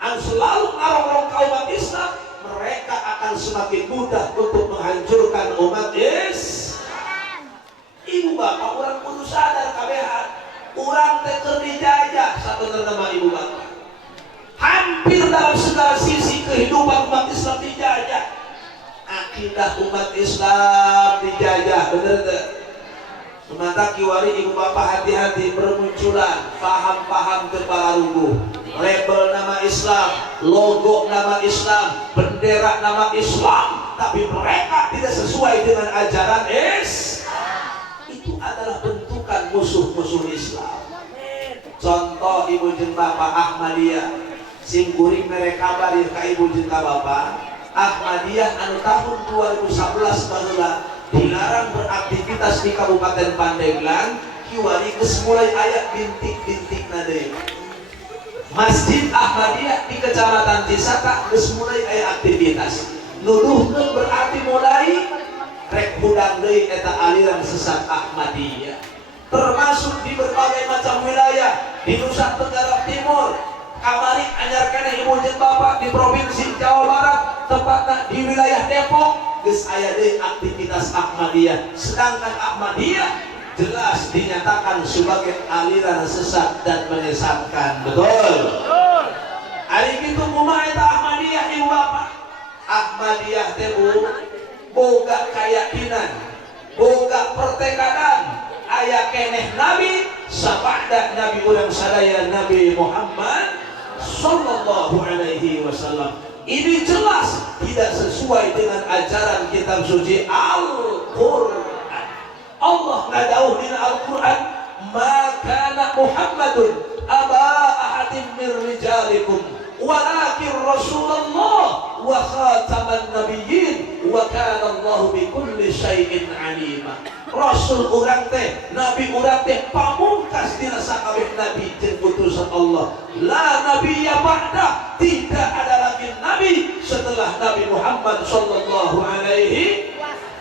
yang selalu ngarong-rong ke umat Islam, mereka akan semakin mudah untuk menghancurkan umat Islam. Ibu bapak orang kudu sadar kabehan, orang teker dijajah satu nama ibu bapak. Hampir dalam segala sisi kehidupan umat Islam dijajah. Akidah umat Islam dijajah, bener gak? Semata kiwari ibu bapak hati-hati bermunculan paham-paham kepala rubuh. Label nama Islam, logo nama Islam, bendera nama Islam, tapi mereka tidak sesuai dengan ajaran Islam. Itu adalah bentukan musuh-musuh Islam. Contoh ibu jeung bapak Ahmadiyah. Sing kuring mereka barir ka ibu jeung ka bapak Ahmadiyah anu tahun 2011 baheula dilarang beraktivitas di Kabupaten Pandeglang kiwari geus mulai aya bintik-bintik deui. Masjid Ahmadiyah di Kecamatan Cisaka geus mulai aya aktivitas. Nuduhkeun berarti mulai rek hudang deui eta aliran sesat Ahmadiyah. Termasuk di berbagai macam wilayah di Nusa Tenggara Timur. Kamari anyar keneh ibu jeung bapak di provinsi Jawa Barat, tepatnya di wilayah Depok geus aya deui aktivitas Ahmadiyah. Sedangkan Ahmadiyah jelas dinyatakan sebagai aliran sesat dan menyesatkan. Betul. Ari kitu kumaha eta Ahmadiyah ibu bapak? Ahmadiyah teh boga keyakinan, boga pertekadan aya keneh nabi sabada nabi urang sadaya Nabi Muhammad sallallahu alaihi wasallam. Ini jelas tidak sesuai dengan ajaran kitab suci Al-Qur'an. Allah ngadauh dina Al-Qur'an, "Ma kana Muhammadun aba ahadin min rijalikum walakin Rasulullah wa khataman nabiyyin wa kana Allah bi kulli syai'in alima." Rasul urang teh, nabi urang teh pamungkas dina sakabeh nabi jeung utusan Allah. La nabiyya ba'da, tidak ada lagi nabi setelah Nabi Muhammad sallallahu alaihi.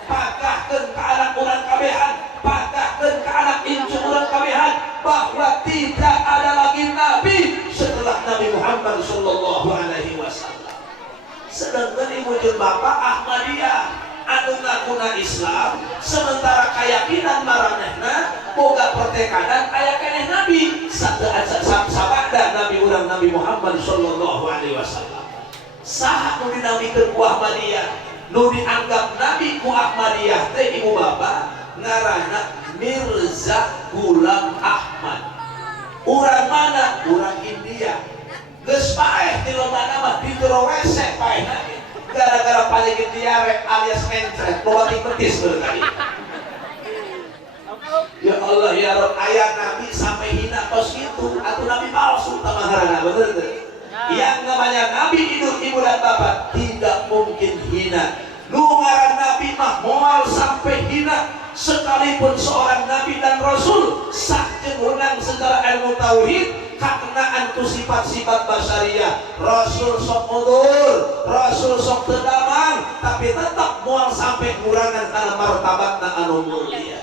Pakahkeun ka anak urang kabehan, pakahkeun ka anak incu urang kabehan bahwa tidak ada lagi nabi setelah Nabi Muhammad sallallahu alaihi wasallam. Sedangkan ibu jeung bapak Ahmadiyah anu ngakuna Islam, sementara keyakinan maranehna boga pertekadan aya keneh nabi sabada nabi urang Nabi Muhammad sallallahu alaihi wasallam. Saha nu dinamikeun ku Ahmadiyah, nu dianggap nabi ku Ahmadiyah teh ibu bapak ngaranna Mirza Ghulam Ahmad. Urang mana? Urang India. Geus paeh di loba nama digerowesek paehna gara-gara penyakit diare alias mencret bawa tipetis tadi. Ya Allah ya Rabb, ayat nabi sampai hina tos itu atau nabi palsu tamaharana, bener tuh. Yang namanya nabi ibu dan bapak tidak mungkin hina. Nu ngaran nabi mah moal sampai hina, sekalipun seorang nabi dan rasul sah jeung wenang secara ilmu tauhid kakenaan ku sifat-sifat basyariah. Rasul sok mundur, rasul sok terdamang, tapi tetap moal sampai kurangan karena martabatna anu mulia.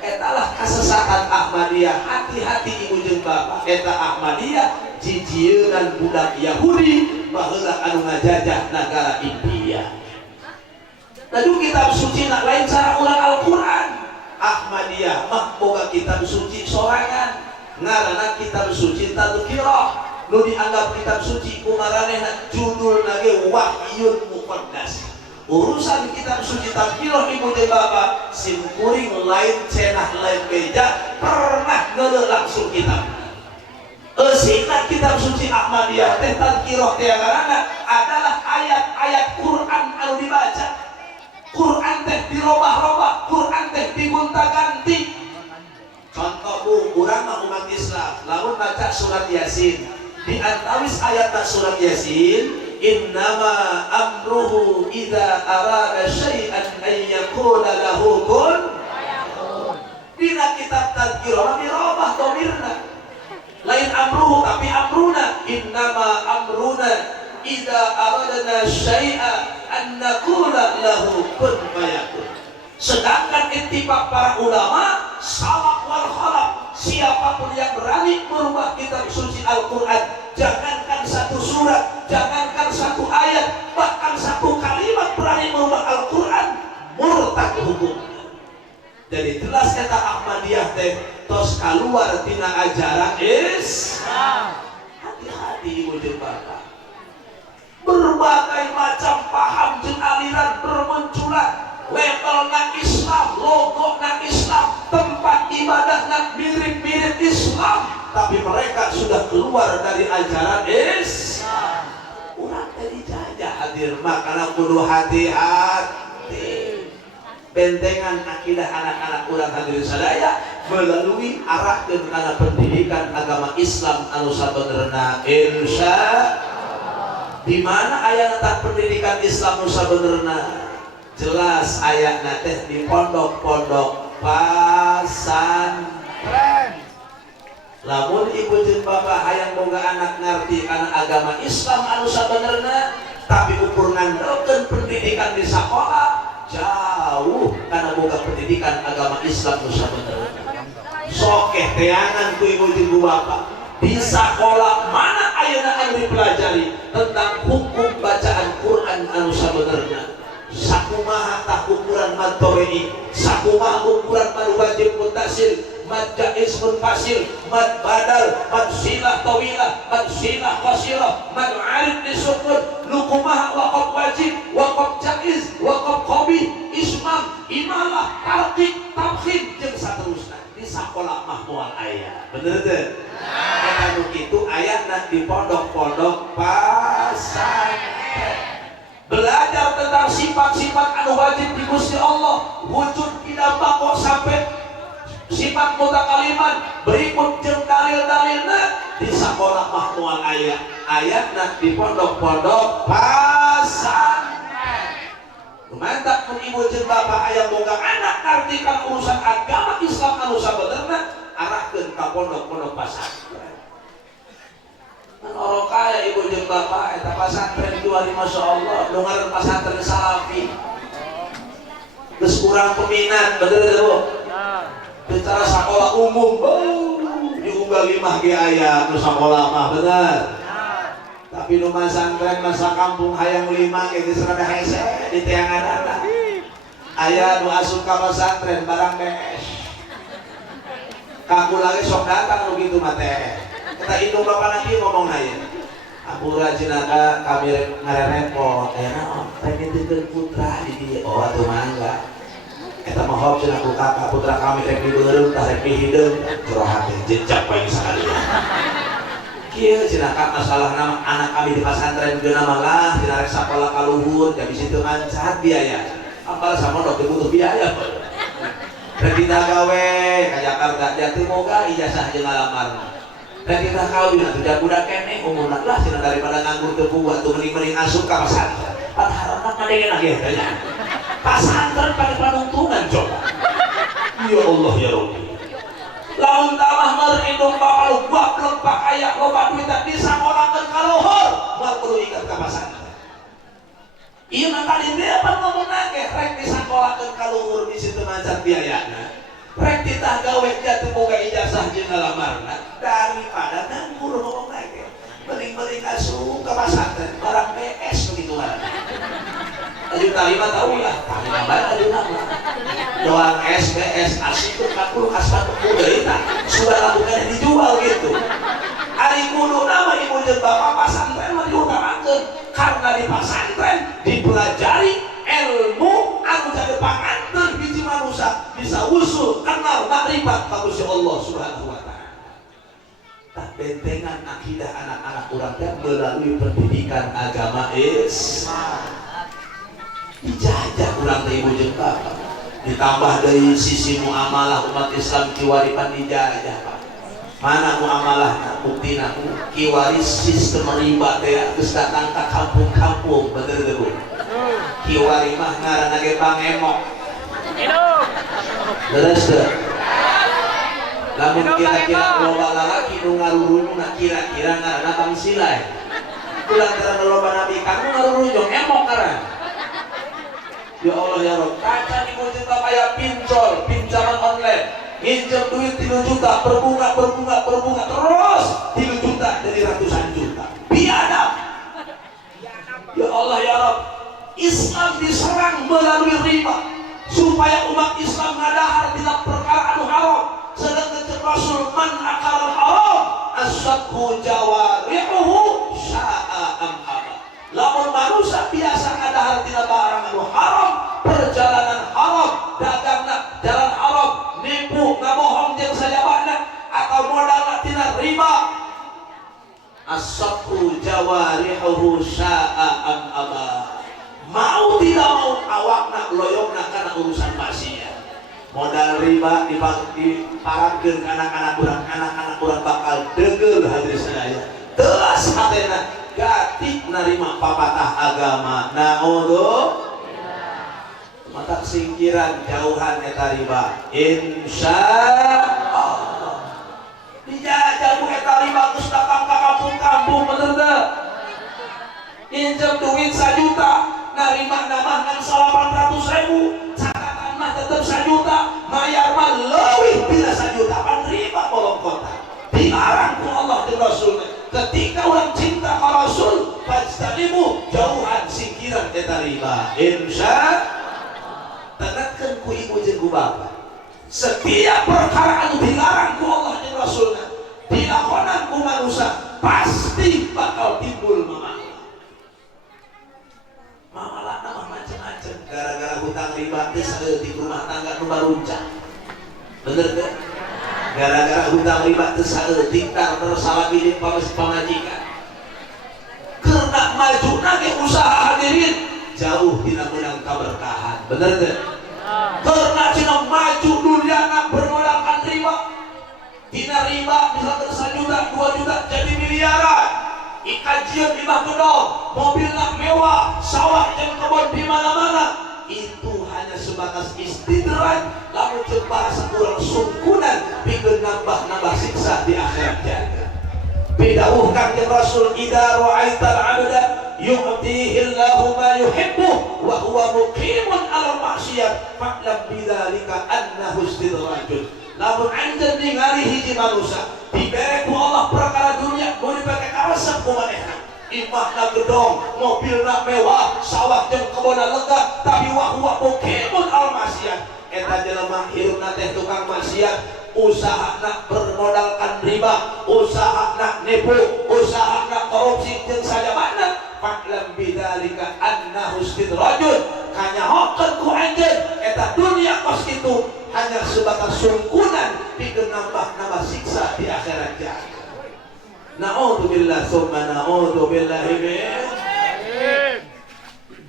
Etalah kesesatan Ahmadiyah. Hati-hati ibu jeung bapak, eta Ahmadiyah jijieun budak Yahudi baheula anu ngajajah negara India. Lalu kitab suci nak lain cara ulang Al-Quran. Ahmadiyah mah boga kitab suci sorangan, ngaranna kitab suci Tadhkirah, nu dianggap kitab suci kumaranehna judul nage Wahyun Muqaddas. Urusan kitab suci Tadhkirah ibu jeung bapak sim kuring lain cenah lain beja pernah ngeuleuh langsung kitab. Eusina kitab suci Ahmadiyah teh Tadhkirah teh ngaranna adalah ayat-ayat Quran anu dibaca. Quran teh dirobah-robah, Quran teh digonta-ganti. Contoh bu, urang mah umat Islam, lamun baca surat Yasin, di antawis ayat surat Yasin, innama amruhu idza arada syai'an ay yaqula lahu kun fayakun. Dina kitab Tadhkirah dirobah dhamirna. Lain amruhu tapi amruna, innama amruna idza aradna syai'a an naqula lahu kun fayakun. Sedangkan ittifaq para ulama salaf wal khalaf, siapapun yang berani merubah kitab suci Al-Quran, jangankan satu surat, jangankan satu ayat, bahkan satu kalimat berani merubah Al-Quran, murtad hukum. Jadi jelas kata Ahmadiyah teh tos keluar tina ajaran Islam. Hati-hati ibu jeung bapak. Berbagai macam paham jeung aliran bermunculan. Level na Islam, logo na Islam, tempat ibadah na mirip-mirip Islam, tapi mereka sudah keluar dari ajaran Islam. Urang tadi dijajah hadir, makanya kudu hati-hati. Bentengan akidah anak-anak urang hadirin sadaya melalui arah dan karena pendidikan agama Islam anu sabenerna insya di mana aya letak pendidikan Islam anu sabenerna jelas ayatna teh di pondok-pondok pasantren. Lamun ibu jeung bapak hayang boga anak ngarti kana agama Islam anu sabenerna tapi ukur ngandalkeun pendidikan di sekolah jauh karena boga pendidikan agama Islam anu sabenerna. Sokeh teangan ku ibu jeung bapak di sekolah mana ayeuna anu dipelajari tentang hukum bacaan Quran anu sabenerna. Sakumaha tah ukuran mad tori'i, sakumaha ukuran mad wajib mutasil, mad jaiz munfasil, mad badal, mad silah tawilah, mad silah qasirah, mad arif disukun, lukumaha waqaf wajib, waqaf jaiz, waqaf qabih, ismam, imalah, tarqiq, tabkhim jeung saterusna. Di sakola mah moal aya. Bener teh? Eta nu kitu ayatna di pondok-pondok pasantren. Belajar tentang sifat-sifat anu wajib di Gusti Allah, wujud tidak bakok sampai sifat mutakaliman berikut jeung dalil-dalilna di sakola mah moal aya. Ayatna di pondok-pondok pasantren. Mantap mun ibu jeung bapak aya boga anak ngartikan urusan agama Islam anu sabenerna arahkeun ka pondok-pondok pasantren. Orang kaya ibu jeung bapak eta pasantren itu hari masya Allah dengar pasantren salafi geus kurang peminat bener bu bicara sekolah umum diunggah 5 ge aya nu sekolah mah bener tapi nu pasantren masa kampung hayang 5 ge geus rada hese di teanganana aya nu asup ka pasantren barang bees kaku lagi sok datang nu kitu mah teh. Kita indung bapak nanti ngomong naya apura jenaka kami ngarepot enak pengen putra di dia oh atuh mangga eta mah hop cenah ku kakak putra kami rek dibeureum tah rek dihideung curhat jejak paling sakalian kieu jenaka masalah nama anak kami di pasantren geuna mah lah cenah rek sakola ka luhur jadi situ mancat biaya apal samondok butuh biaya rek ditagawe ka Jakarta jatuh moga ijazah jeung ngalamar. Dan kita kawin atuh budak kene umurna lah cenah daripada nganggur teu kuat tuh mending asup ka pasantren. Padahal madengeun lagi tanya. Pasantren pada panuntungan coba. Ya Allah ya Rabbi. Lamun tamah meur indung bapak goblok pak aya loba duit di sakolakeun ka luhur, moal kudu ingat ka pasantren. Ieu mah tadi dia apa ngomongna ge rek disakolakeun ka luhur di situ mancat biayana. Rek ditah gawe jatuh boga ijazah jeung ngalamarna daripada nganggur ngomong lagi beling-beling asup ke pasantren barang BS begitu kan Aju tarima tahu lah tarima baik aju nama doang SBS asik tuh kakul asal kuda itu sudah lakukan dijual gitu hari kudu nama ibu dan bapak pasantren mah diutamakeun karena di pasantren dipelajari ilmu anu jadi panganten biji manusia bisa usul kenal makrifat ka Gusti Allah Subhanahu wa taala. Tak bentengan akidah anak-anak urang teh melalui pendidikan agama Islam. Dijajah urang teh ibu jeung bapak. Ditambah dari sisi muamalah umat Islam kiwaripan dijajah Pak. Mana muamalahna buktina kiwaris sistem riba teh geus datang ka kampung-kampung bener teh Bu. Kiwari mah ngaranna ge pangemok. Leres teh. Lamun kira-kira loba lalaki nu ngaruruyna kira-kira ngaranna Bang Silai. kulantaran loba nabi kamu ngarurujung emok karena ya Allah ya Rob kaca di mujita kayak pinjaman online nginjem duit 3 juta berbunga terus 3 juta dari ratusan juta biadab ya Allah ya Rob Islam diserang melalui riba supaya umat Islam ngadahar tidak perkara anu haram sedangkan Rasul man akal haram asyadhu jawarihuhu sya'a am aba lamun manusia biasa ngadahar tidak barang anu haram perjalanan haram dagangna jalan haram nipu ngabohong jeung sajabana atau modalna tina riba asyadhu jawarihuhu sya'a am aba mau tidak mau awakna loyongna karena urusan maksiat modal riba diparabkeun anak-anak urang bakal degel hati saya telas hatena gati narima papatah agama naudzu mata singkiran jauhan eta riba insyaallah dijajah eta riba geus datang ka kampung-kampung bener teh injem duit 1 juta narima namahan 800.000 catatan mah tetep 1 juta mayar mah leuwih bila 1 juta pan riba bolong kota dilarang ku Allah dan Rasulnya ketika orang cinta ke Rasul fajtanibu jauhan singkiran eta riba insya tenangkan ku ibu jeung ku bapak setiap perkara anu dilarang ku Allah dan Rasulnya dilakonan ku manusia pasti bakal timbul mamalah nama macam-macam gara-gara hutang riba teh saeutik rumah tangga nu baruncak bener teh gara-gara hutang riba teh saeutik tar tersalagi di pamajikan karena maju nage usaha hadirin jauh tina menang kaberkahan bener teh karena cina maju dunyana bermodalkan riba tina riba misalkan 1 juta 2 juta jadi miliaran ikajian di mah gedong mobilnya mewah sawah yang kebun di mana-mana itu hanya sebatas istidraj lalu cepat sekurang sungkunan bikin nambah siksa di akhirat jaga bidawuhkan yang Rasul idza ra'aital 'abda yu'tihillahu ma yuhibbu wa huwa muqimun 'ala maksiyat fa'lam bidzalika annahu istidrajun lamun anjeun ningali hiji manusia dibere ku Allah perkara dunia mau dipake karesep ku manehna imahna gedong mobilna mewah sawah jeung kebona lega tapi wa huwa muqimun 'ala maksiyat eta jelema hirupna teh tukang maksiat usahana bermodalkan riba usahana nipu usahana korupsi jeung sajabana fa'lam bidzalika annahu istidrajun kanyahokeun ku anjeun eta dunia kos kitu hanya sebatas sungkunan pikeun nambah siksa di akhirat jaga na'udzubillah summa na'udzubillahi min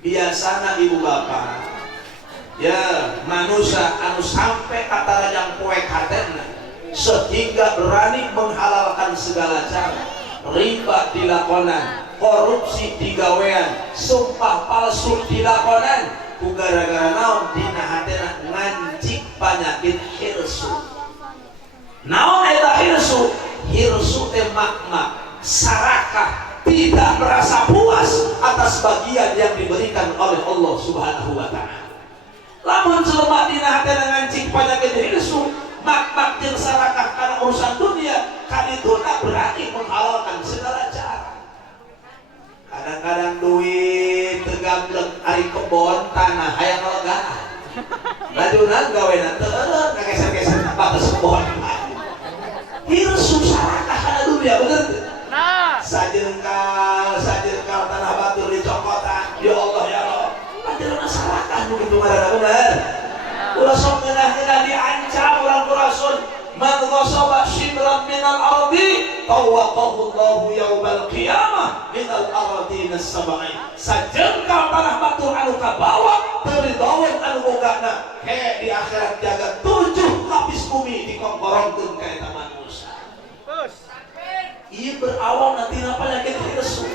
biasana ibu bapak ya manusia anu sampai kata yang poek hatena sehingga berani menghalalkan segala cara riba dilakonan korupsi digawean sumpah palsu dilakonan ku gara-gara naon dina hatena ngancik penyakit hirsu naon eta hirsu teh makna sarakah tidak merasa puas atas bagian yang diberikan oleh Allah Subhanahu wa ta'ala lamun jelema dina hatena ngancik penyakit hirsu mak jeung sarakah kana urusan dunia kadituna berani menghalalkan segala cara kadang-kadang duit tegamblek ari kebon tanah hayang legaan bajunan gawena teu ngageser-geser batas kebon hirsu sarakah kana dunia bener teu sajengkal tanah batur dicokotan ya Allah ya Allah panjenengan sarakah nu kitu ngaranna bener ulah sok ngeunah-ngeunah diancam urang ku Rasul man ghasaba shibran minal ardi tawaqahu Allahu yaumal qiyamah minal ardina sab'i sajengkal tanah batur anu kabawa teu didawen anu bogana he di akhirat jaga 7 lapis bumi dikongkorongkeun ka eta manusia ieu berawal nanti penyakit hirsu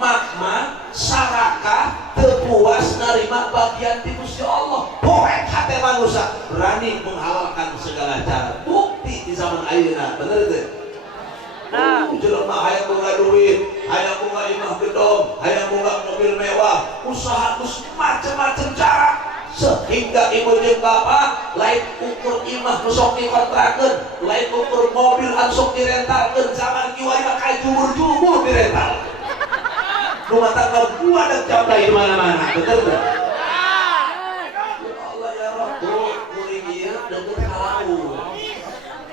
makma sarakah terpuas nerima bagian di Gusti Allah poek hati manusia berani menghalalkan segala cara bukti di zaman ayeuna bener teh jelema hayang boga duit hayang boga imah gedong mah sok dikontrakeun, lain ukur mobil sok direntalkeun, zaman kieu mah kayak jumur-jumur dirental. Rumah tangga gua ada jablay di mana-mana, betul enggak? Ya Allah ya Rabbu, kuring ieu deukeut kalau.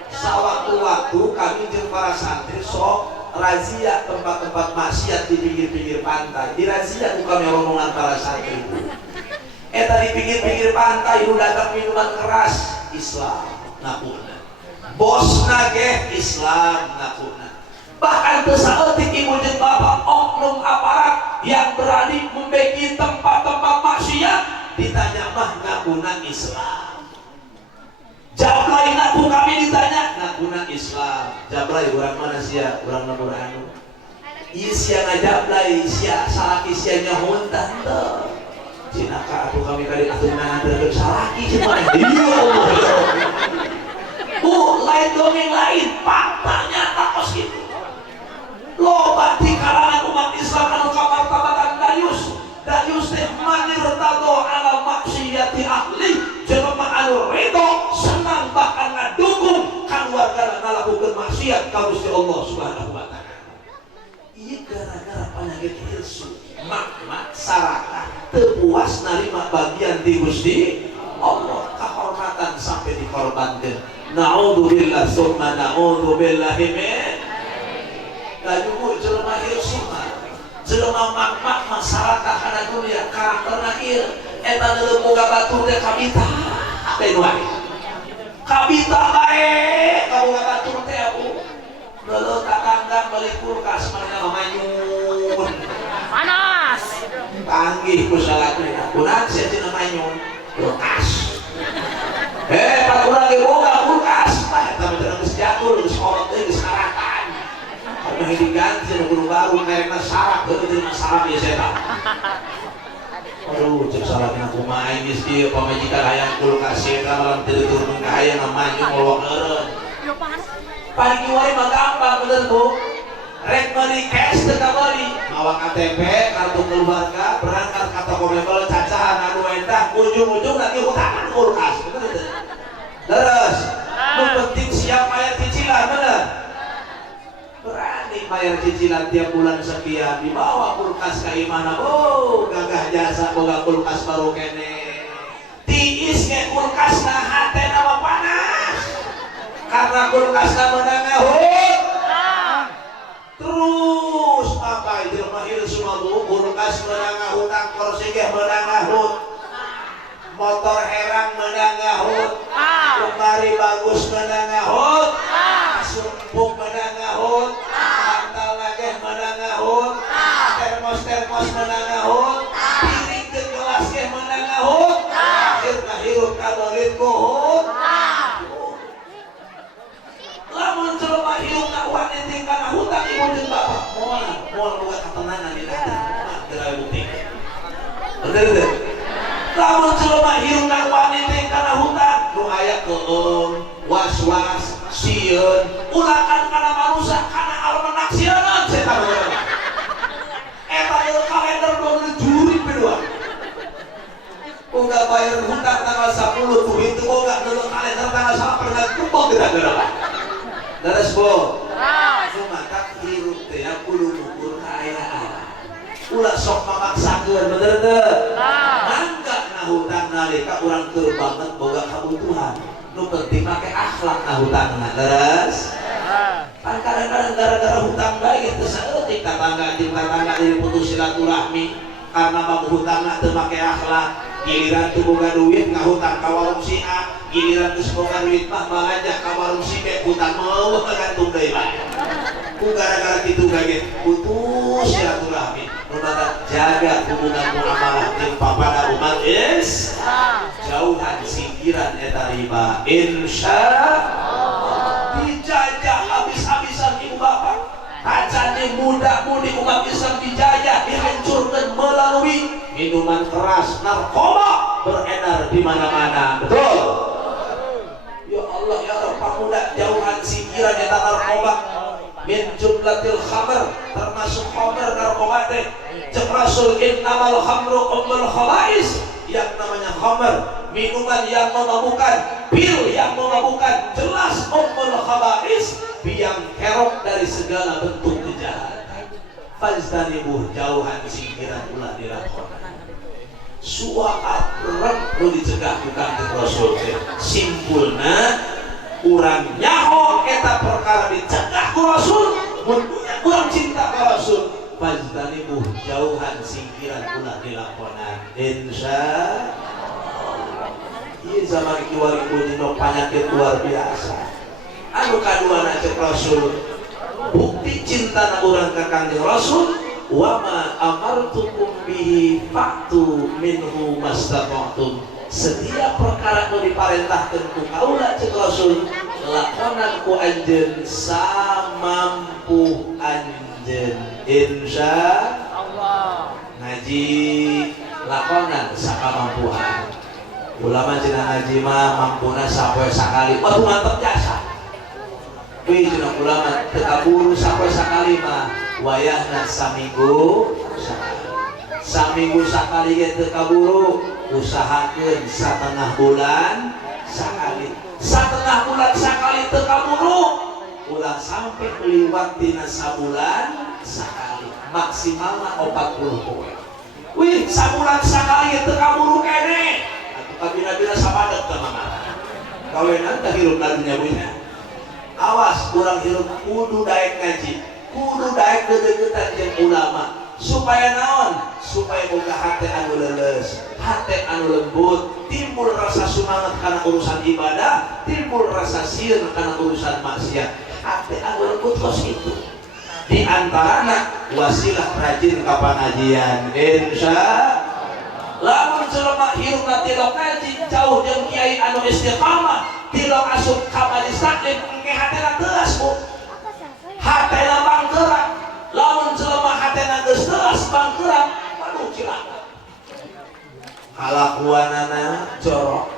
Sawaktu-waktu kami jeung para santri sok razia tempat-tempat maksiat di pinggir-pinggir pantai. Dirazia ku kami rombongan para santri. Eta di pinggir-pinggir pantai nu dagang minuman keras Islam ngapuna. Bosna ge Islam ngapuna. Bahkan teu saeutik ibu jeung bapak oknum aparat yang berani membeki tempat-tempat maksiat ditanya mah ngapuna Islam. Jablay ngaku kami ditanya ngapuna Islam. Jablay urang mana sia? Urang nomor anu. Ieu sia ngajablay sia salaki sia nyahoun tante. Cina atuh kami kali atuh ngadakeun salaki cenah. Iya Allah. Bu, lain dongeng lain, faktanya tak kos gitu. Loba di kalangan umat Islam anu kamartabatan Dayus. Dayus teh manirtado ala maksiyati ahli. Jelema anu ridho, senang bahkan ngadukung kaluarga ngalakukeun maksiat ka Gusti Allah Subhanahu wa taala. Ieu gara-gara penyakit hirsu. Mak saraka teu puas narima bagian di Gusti Allah, kehormatan sampai dikorbankeun. Naudzubillah summa naudzubillahi min. Lajumu jelema hirsu mah jelema mak masyarakat kana dunia karakterna ieu eta deuleu boga batur teh kabita teh nu aya. Kabita bae kaboga batur teh aku. Deuleu tatangga beli kulkas mana manyun. Panas. Panggih ku salakna. Kunaon sia cenah manyun? Kulkas. Pak urang ge boga kulkas. Tah eta mah geus jadul, geus kolot teh geus karatan. Anu diganti nu guru baru merekna sarap, teu terima sarap ieu setan. Aduh, cek salahna kumaha geus kieu pamajikan hayang kulkas eta malam teu turun ka hayang manyun ngolok eureun. Pagi wae mah gampang bener Bu. Rek meuli cash teu kabeli, mawa KTP, kartu keluarga, berangkat ka toko mebel cacahan anu endah, ujung-ujung nanti hutangan kulkas, bener teu? Leres. Nu penting siap bayar cicilan bener. Berani bayar cicilan tiap bulan sekian, dibawa kulkas ka imana, oh gagah jasa boga kulkas baru kene. Tiis ge kulkasna hatena mah panas. Karena kulkasna meunang ngahut. Terus apa jelema ieu semua kulkas meunang ngahutang, kursi ge meunang ngahut. Motor herang meunang ngahut. Lemari bagus meunang ngahut. Sumpuk meunang ngahut. Bantal ge meunang ngahut. Termos meunang ngahut. Piring jeung gelas ge meunang ngahut. Akhirna hirup kabelit kuhut. Lamun jelema hirup ka wanita kana hutang ibu jeung bapak, moal boga katenangan di hati. Geura bukti. Bener. Lamun jelema hirup ka wanita kana hutang, nu aya keung, was-was, sieun, ulakan kana manusia kana almanak sieun setan. Eta ieu kalender dua juri berdua. Boga bayar hutang tanggal 10 tuh itu boga dulu kalender tanggal 9 pernah kumpul gara-gara. Leres Bu. Cuma tak hirup teh kudu ngukur kaayaan. Ulah sok mamaksakeun bener teu? Mangga ngahutang nalika urang teu banget boga kabutuhan. Nu penting make akhlak ngahutangna. Leres? Kan kadang-kadang gara-gara hutang bae teu saeutik tetangga jeung tetangga diputus silaturahmi karena hutangna teu make akhlak. Giliran tuh boga duit ngahutang ka warung si A, giliran geus boga duit mah mangajak ka warung si B, hutang meueuh kagantung deui bae. Ku gara-gara kitu gage putus silaturahmi. Rumata jaga hubungan muamalah jeung papada umat jauhan singkiran eta riba insyaallah. Dijajah habis-habisan ibu bapak. Kacane muda-mudi umat Islam dijajah, dihancurkan melalui minuman keras, narkoba beredar di mana-mana. Betul? Ya Allah ya Rabb, pemuda jauhan singkiran eta narkoba. Min jumlatil khamr, termasuk khamr narkoba teh. Jeung Rasul innamal khamru ummul khaba'is, yang namanya khamr minuman yang memabukkan, pil yang memabukkan, jelas ummul khaba'is, biang kerok dari segala bentuk kejahatan. Fajtanibuh, jauhan singkiran ulah dilakukan. Suaka perlu dicegah bukan ke Rasul. Simpulna urang nyaho eta perkara dicegah ku Rasul, mun urang cinta ka Rasul, fajtanibuh, jauhan singkiran ulah dilakonan. Insyaallah. Ieu zaman 2000 dino panyakit luar biasa. Anu kaduana cek Rasul, bukti cinta urang ka Kanjeng Rasul, wa ma amartukum bihi fa'tu minhu mastata'tum. Setiap perkara nu diparentahkeun ku kaula cek Rasul, lakonan ku anjeun samampu anjeun. Insyaallah. Ngaji lakonan sakamampuan. Ulama cenah ngaji mah mampuna sapoe sakali. Waduh mantep jasa. Wih cenah ulama teu kaburu sapoe sakali mah wayahna saminggu sakali ge teu kaburu, usahakeun satengah bulan sakali. Satengah bulan sakali teu kaburu, ulah sampai liwat dina sabulan sakali, maksimalna 40 poe. Wih sabulan sakali teu kaburu kene. Atuh kabina-bina sapadet teh mah. Kawenan teh hirup ladunya punya. Awas kurang hirup kudu daek ngaji, kudu daek dedegetan jeung ulama, supaya naon? Supaya boga hate anu leuleus, hate anu lembut, timbul rasa semangat kana urusan ibadah, timbul rasa sieun kana urusan maksiat. Hate anu lembut kos itu. Di antarana wasilah rajin ka pangajian. Insyaallah. Lamun jelema hirupna tilok ngaji, jauh jeung kiai anu istiqamah, tilok asup ka majelis taklim, engke hatena teuas Bu. Hatena bangkerak. Lamun jelema hatena geus teuas bangkerak, aduh cilaka. Kalakuanana jorok.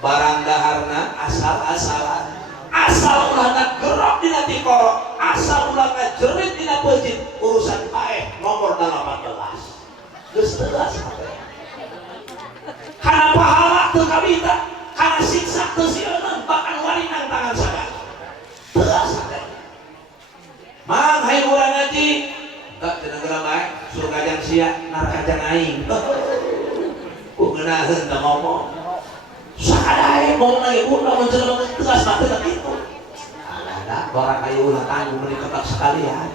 Barang daharna asal-asalan. Asal ulahna gerok dina tikoro, asal ulahna jerit dina beujit, urusan paeh nomor 18. Geus teuas hatena. Kana pahala teu kabita, kana siksa teu sieun, bahkan warinang tangan sagala. Teuas hatena. Mang hayang urang ngaji, teu cenah geura bae, surga jang sia, neraka jang aing. Ku ngeunaheun teh ngomong. Sakadae ngomong lagi ku lamun jelema teuas mah teu kitu. Alah orang kayu ulah tanggung meuni ketak sekalian.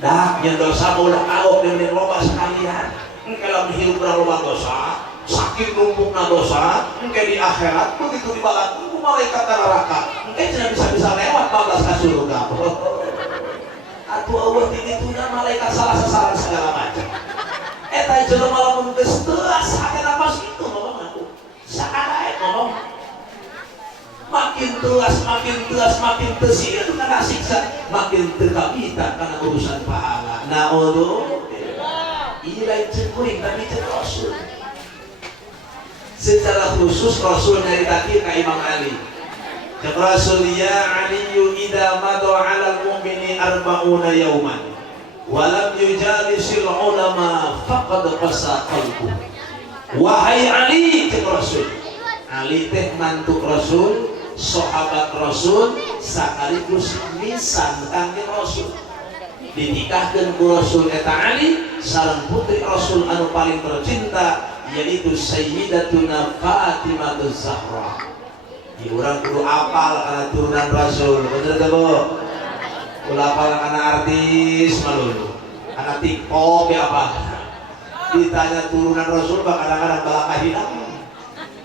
Dah yen dosa ulah kaok deui loba sekalian. Engke lamun hirup urang loba dosa, saking numpukna dosa, engke di akhirat begitu dibalan ku malaikat neraka, engke cenah bisa-bisa lewat 12 ka surga. Atuh eueuh di ditunya malaikat salah sasaran segala macam. Eta jelema lamun geus teuas hatena pas kitu ngomong aku. Sakadae ngomong. Makin teuas, makin teu sieun kana siksa, makin teu kabita kana urusan pahala. Naudzubillah. Ieu lain ceuk kuring tapi ceuk Rasul. Secara khusus Rasul nyaritakeun ka Imam Ali. Ceuk Rasul, ya Aliyu idza madu 'alal mu'mini arba'una yauman wa lam yujalisil ulama faqad qasa qalbuhu. Wahai Ali, ceuk Rasul. Ali teh mantu Rasul, sahabat Rasul, sakaligus misan Kanjeng Rasul. Dinikahkeun ku Rasul eta Ali sareng putri Rasul anu paling tercinta, yaitu Sayyidatuna Fatimah Zahra. Di urang kudu apal kana turunan Rasul, bener teh Bu? Kudu apal kana artis malulu, kana TikTok ya apa? Ditanya turunan Rasul bakal kadang-kadang balaka hilang.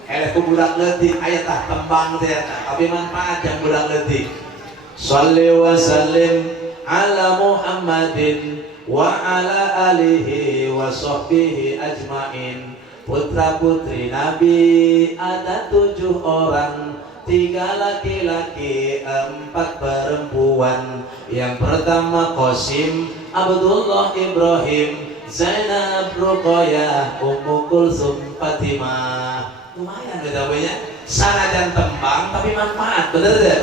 Eleh ku budak leutik aya tah tembang teh eta, tapi manfaat yang budak leutik. Shalli wa sallim ala Muhammadin wa ala alihi wa sahbihi ajmain. Putra putri Nabi ada 7 orang, 3 laki-laki 4 perempuan. Yang pertama Qasim, Abdullah, Ibrahim, Zainab, Ruqayyah, Ummu Kulsum, Fatimah. Lumayan bedanya, sanajan tembang tapi manfaat, bener deh.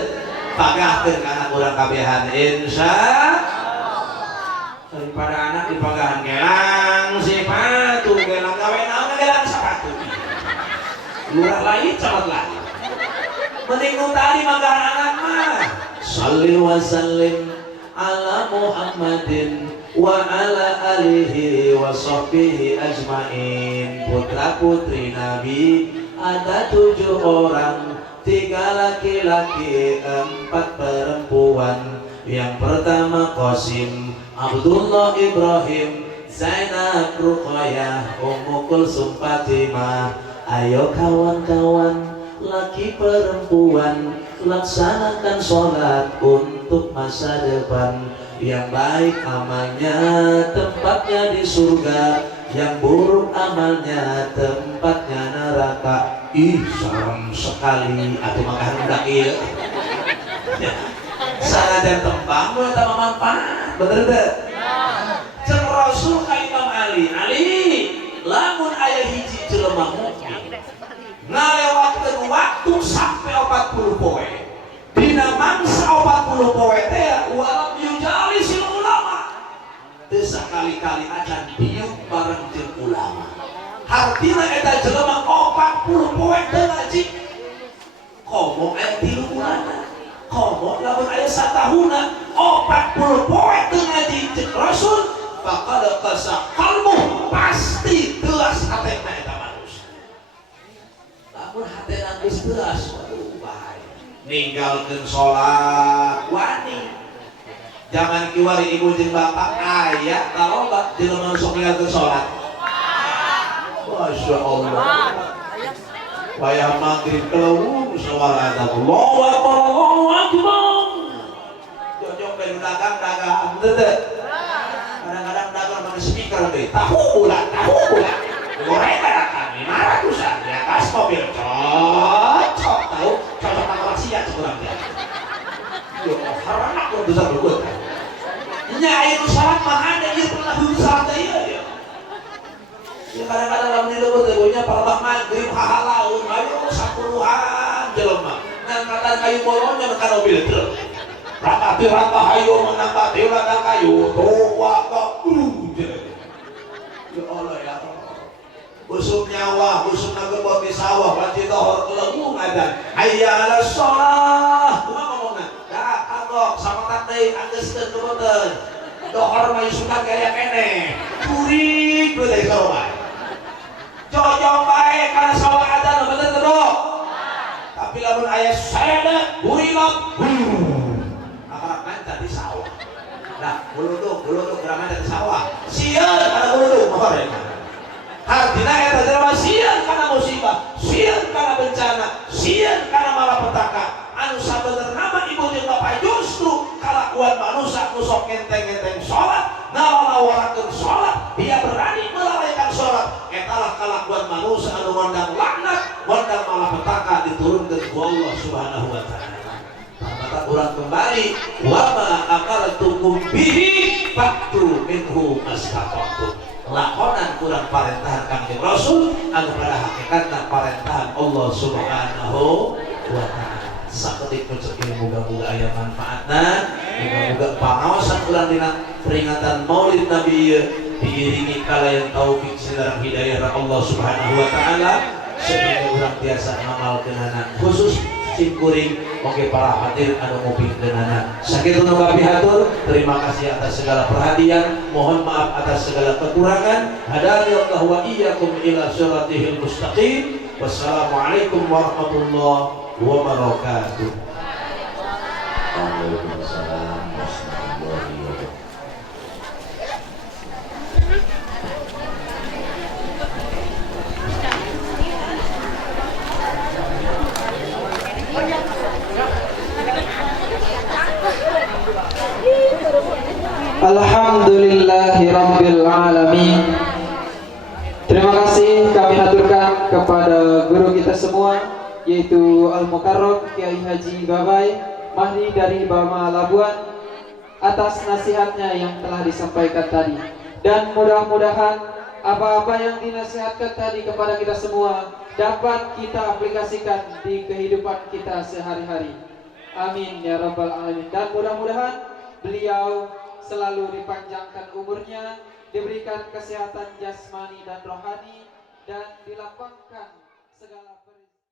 Pagahkeun ka anak urang kabehan, insyaallah. Daripada anak dipagahan gelang sepatu, gelang gawe naon gelang sepatu. lurah lain camat lain. Mending nu tadi magarangan mah. Shalli wa sallim ala Muhammadin wa ala alihi wa sahbihi ajmain. Putra putri Nabi ada 7 orang, 3 laki-laki 4 perempuan. Yang pertama Qasim, Abdullah, Ibrahim, Zainab, Ruqayyah, Ummu Kulsum, Fatimah. Ayo kawan-kawan, laki perempuan, laksanakan sholat untuk masa depan. Yang baik amalnya tempatnya di surga, yang buruk amalnya tempatnya neraka. Ih, serem sekali. Atuh maka hendak ieu. Sanajan tembang nu eta manfaat, bener teu? Cek Rasul ka Imam Ali, Ali, lamun aya hiji jelema mukmin ngalewatkeun waktu sampai 40 poe. Dina mangsa 40 poe teh walam yujalisil ulama. Teu sakali-kali acan diuk bareng jeung ulama. Hartina eta jelema 40 poe teu ngaji. Komo aya 3 bulan. Komo lamun aya satahuna 40 poe teu ngaji jeung Rasul, faqad qasa qalbu, pasti teuas hatena eta manusia. Lamun hatena geus teuas, waduh bahaya. Ninggalkeun salat wani. Zaman kiwari ibu jeung bapak aya kaloba jelema nu sok ninggalkeun salat. Masya Allah. Wayah maghrib kelewung suara ada Allahu Akbar, Allahu Akbar. Jojong belu dagang teu. Kadang-kadang dagang pakai speaker teh. Tahu bulan. Goreng kami 500-an di atas mobil. Cocok tahu, cocok sama sia sekurang dia. Yo, haranak pun besar begut. Nya itu salat mah ada ieu pernah salat teh ieu. Ya kadang-kadang lamun di leuweut teh nya parabak maghrib hahalaun ayo 10-an jelema. Ngangkatan kayu bolonnya ka mobil truk. Rakati rata hayu menangkati rata kayu tua kok ya Allah ya Allah. Usum nyawa, usum nagebot di sawah, wajib dohor kelemu ngadan. Hayya 'alas shalah. Kumaha ngomongna? Da kagok samatan deui anggeuskeun kebeuteuh. Dohor mah suka gaya keneh. Kuring deui teh saroba. Jojong bae kana sawah adan bener teu do? Tapi lamun aya syahadat, burilak. Akak manca di sawah. Nah, buluduk gerangan di sawah. Sieun kana buluduk mohon ya. Hartina eta jelema sieun kana musibah, sieun kana bencana, sieun kana malapetaka. Anu sabenerna mah ibu jeung bapak justru kalakuan manusia nu sok ngenteng-ngenteng salat, nalawarakeun salat, dia berani melalaikan salat. Etalah kalakuan manusia anu ngondang laknat, ngondang malapetaka diturunkeun ku Allah Subhanahu wa taala. Maka urang kembali wa ma akaltukum bihi faktu minhu mastata'tum. Lakonan kurang parentahan Kangjeng Rasul anu pada hakikatna parentahan Allah Subhanahu wa taala. Sakedik rezeki muga-muga aya manfaatna, muga-muga pangaosan urang dina peringatan Maulid Nabi diiringi kalayan taufik sidarang hidayah Allah Subhanahu wa taala sehingga urang biasa ngamalkeunana khusus cingkuring oge para hadir anu ngupingkeunana. Sakitu nu kapihatur, terima kasih atas segala perhatian, mohon maaf atas segala kekurangan. Hadani Allah wa iyyakum ila siratal mustaqim. Wassalamualaikum warahmatullahi wabarakatuh. Waalaikumsalam warahmatullahi wabarakatuh. Alhamdulillahirabbil alamin. Terima kasih kami haturkan kepada guru kita semua, yaitu Al-Mukarram Kiai Haji Babai Mahdi dari Bama Labuan, atas nasihatnya yang telah disampaikan tadi. Dan mudah-mudahan apa-apa yang dinasihatkan tadi kepada kita semua dapat kita aplikasikan di kehidupan kita sehari-hari. Amin ya rabbal alamin. Dan mudah-mudahan beliau selalu dipanjangkan umurnya, diberikan kesehatan jasmani dan rohani, dan dilapangkan segala peristiwa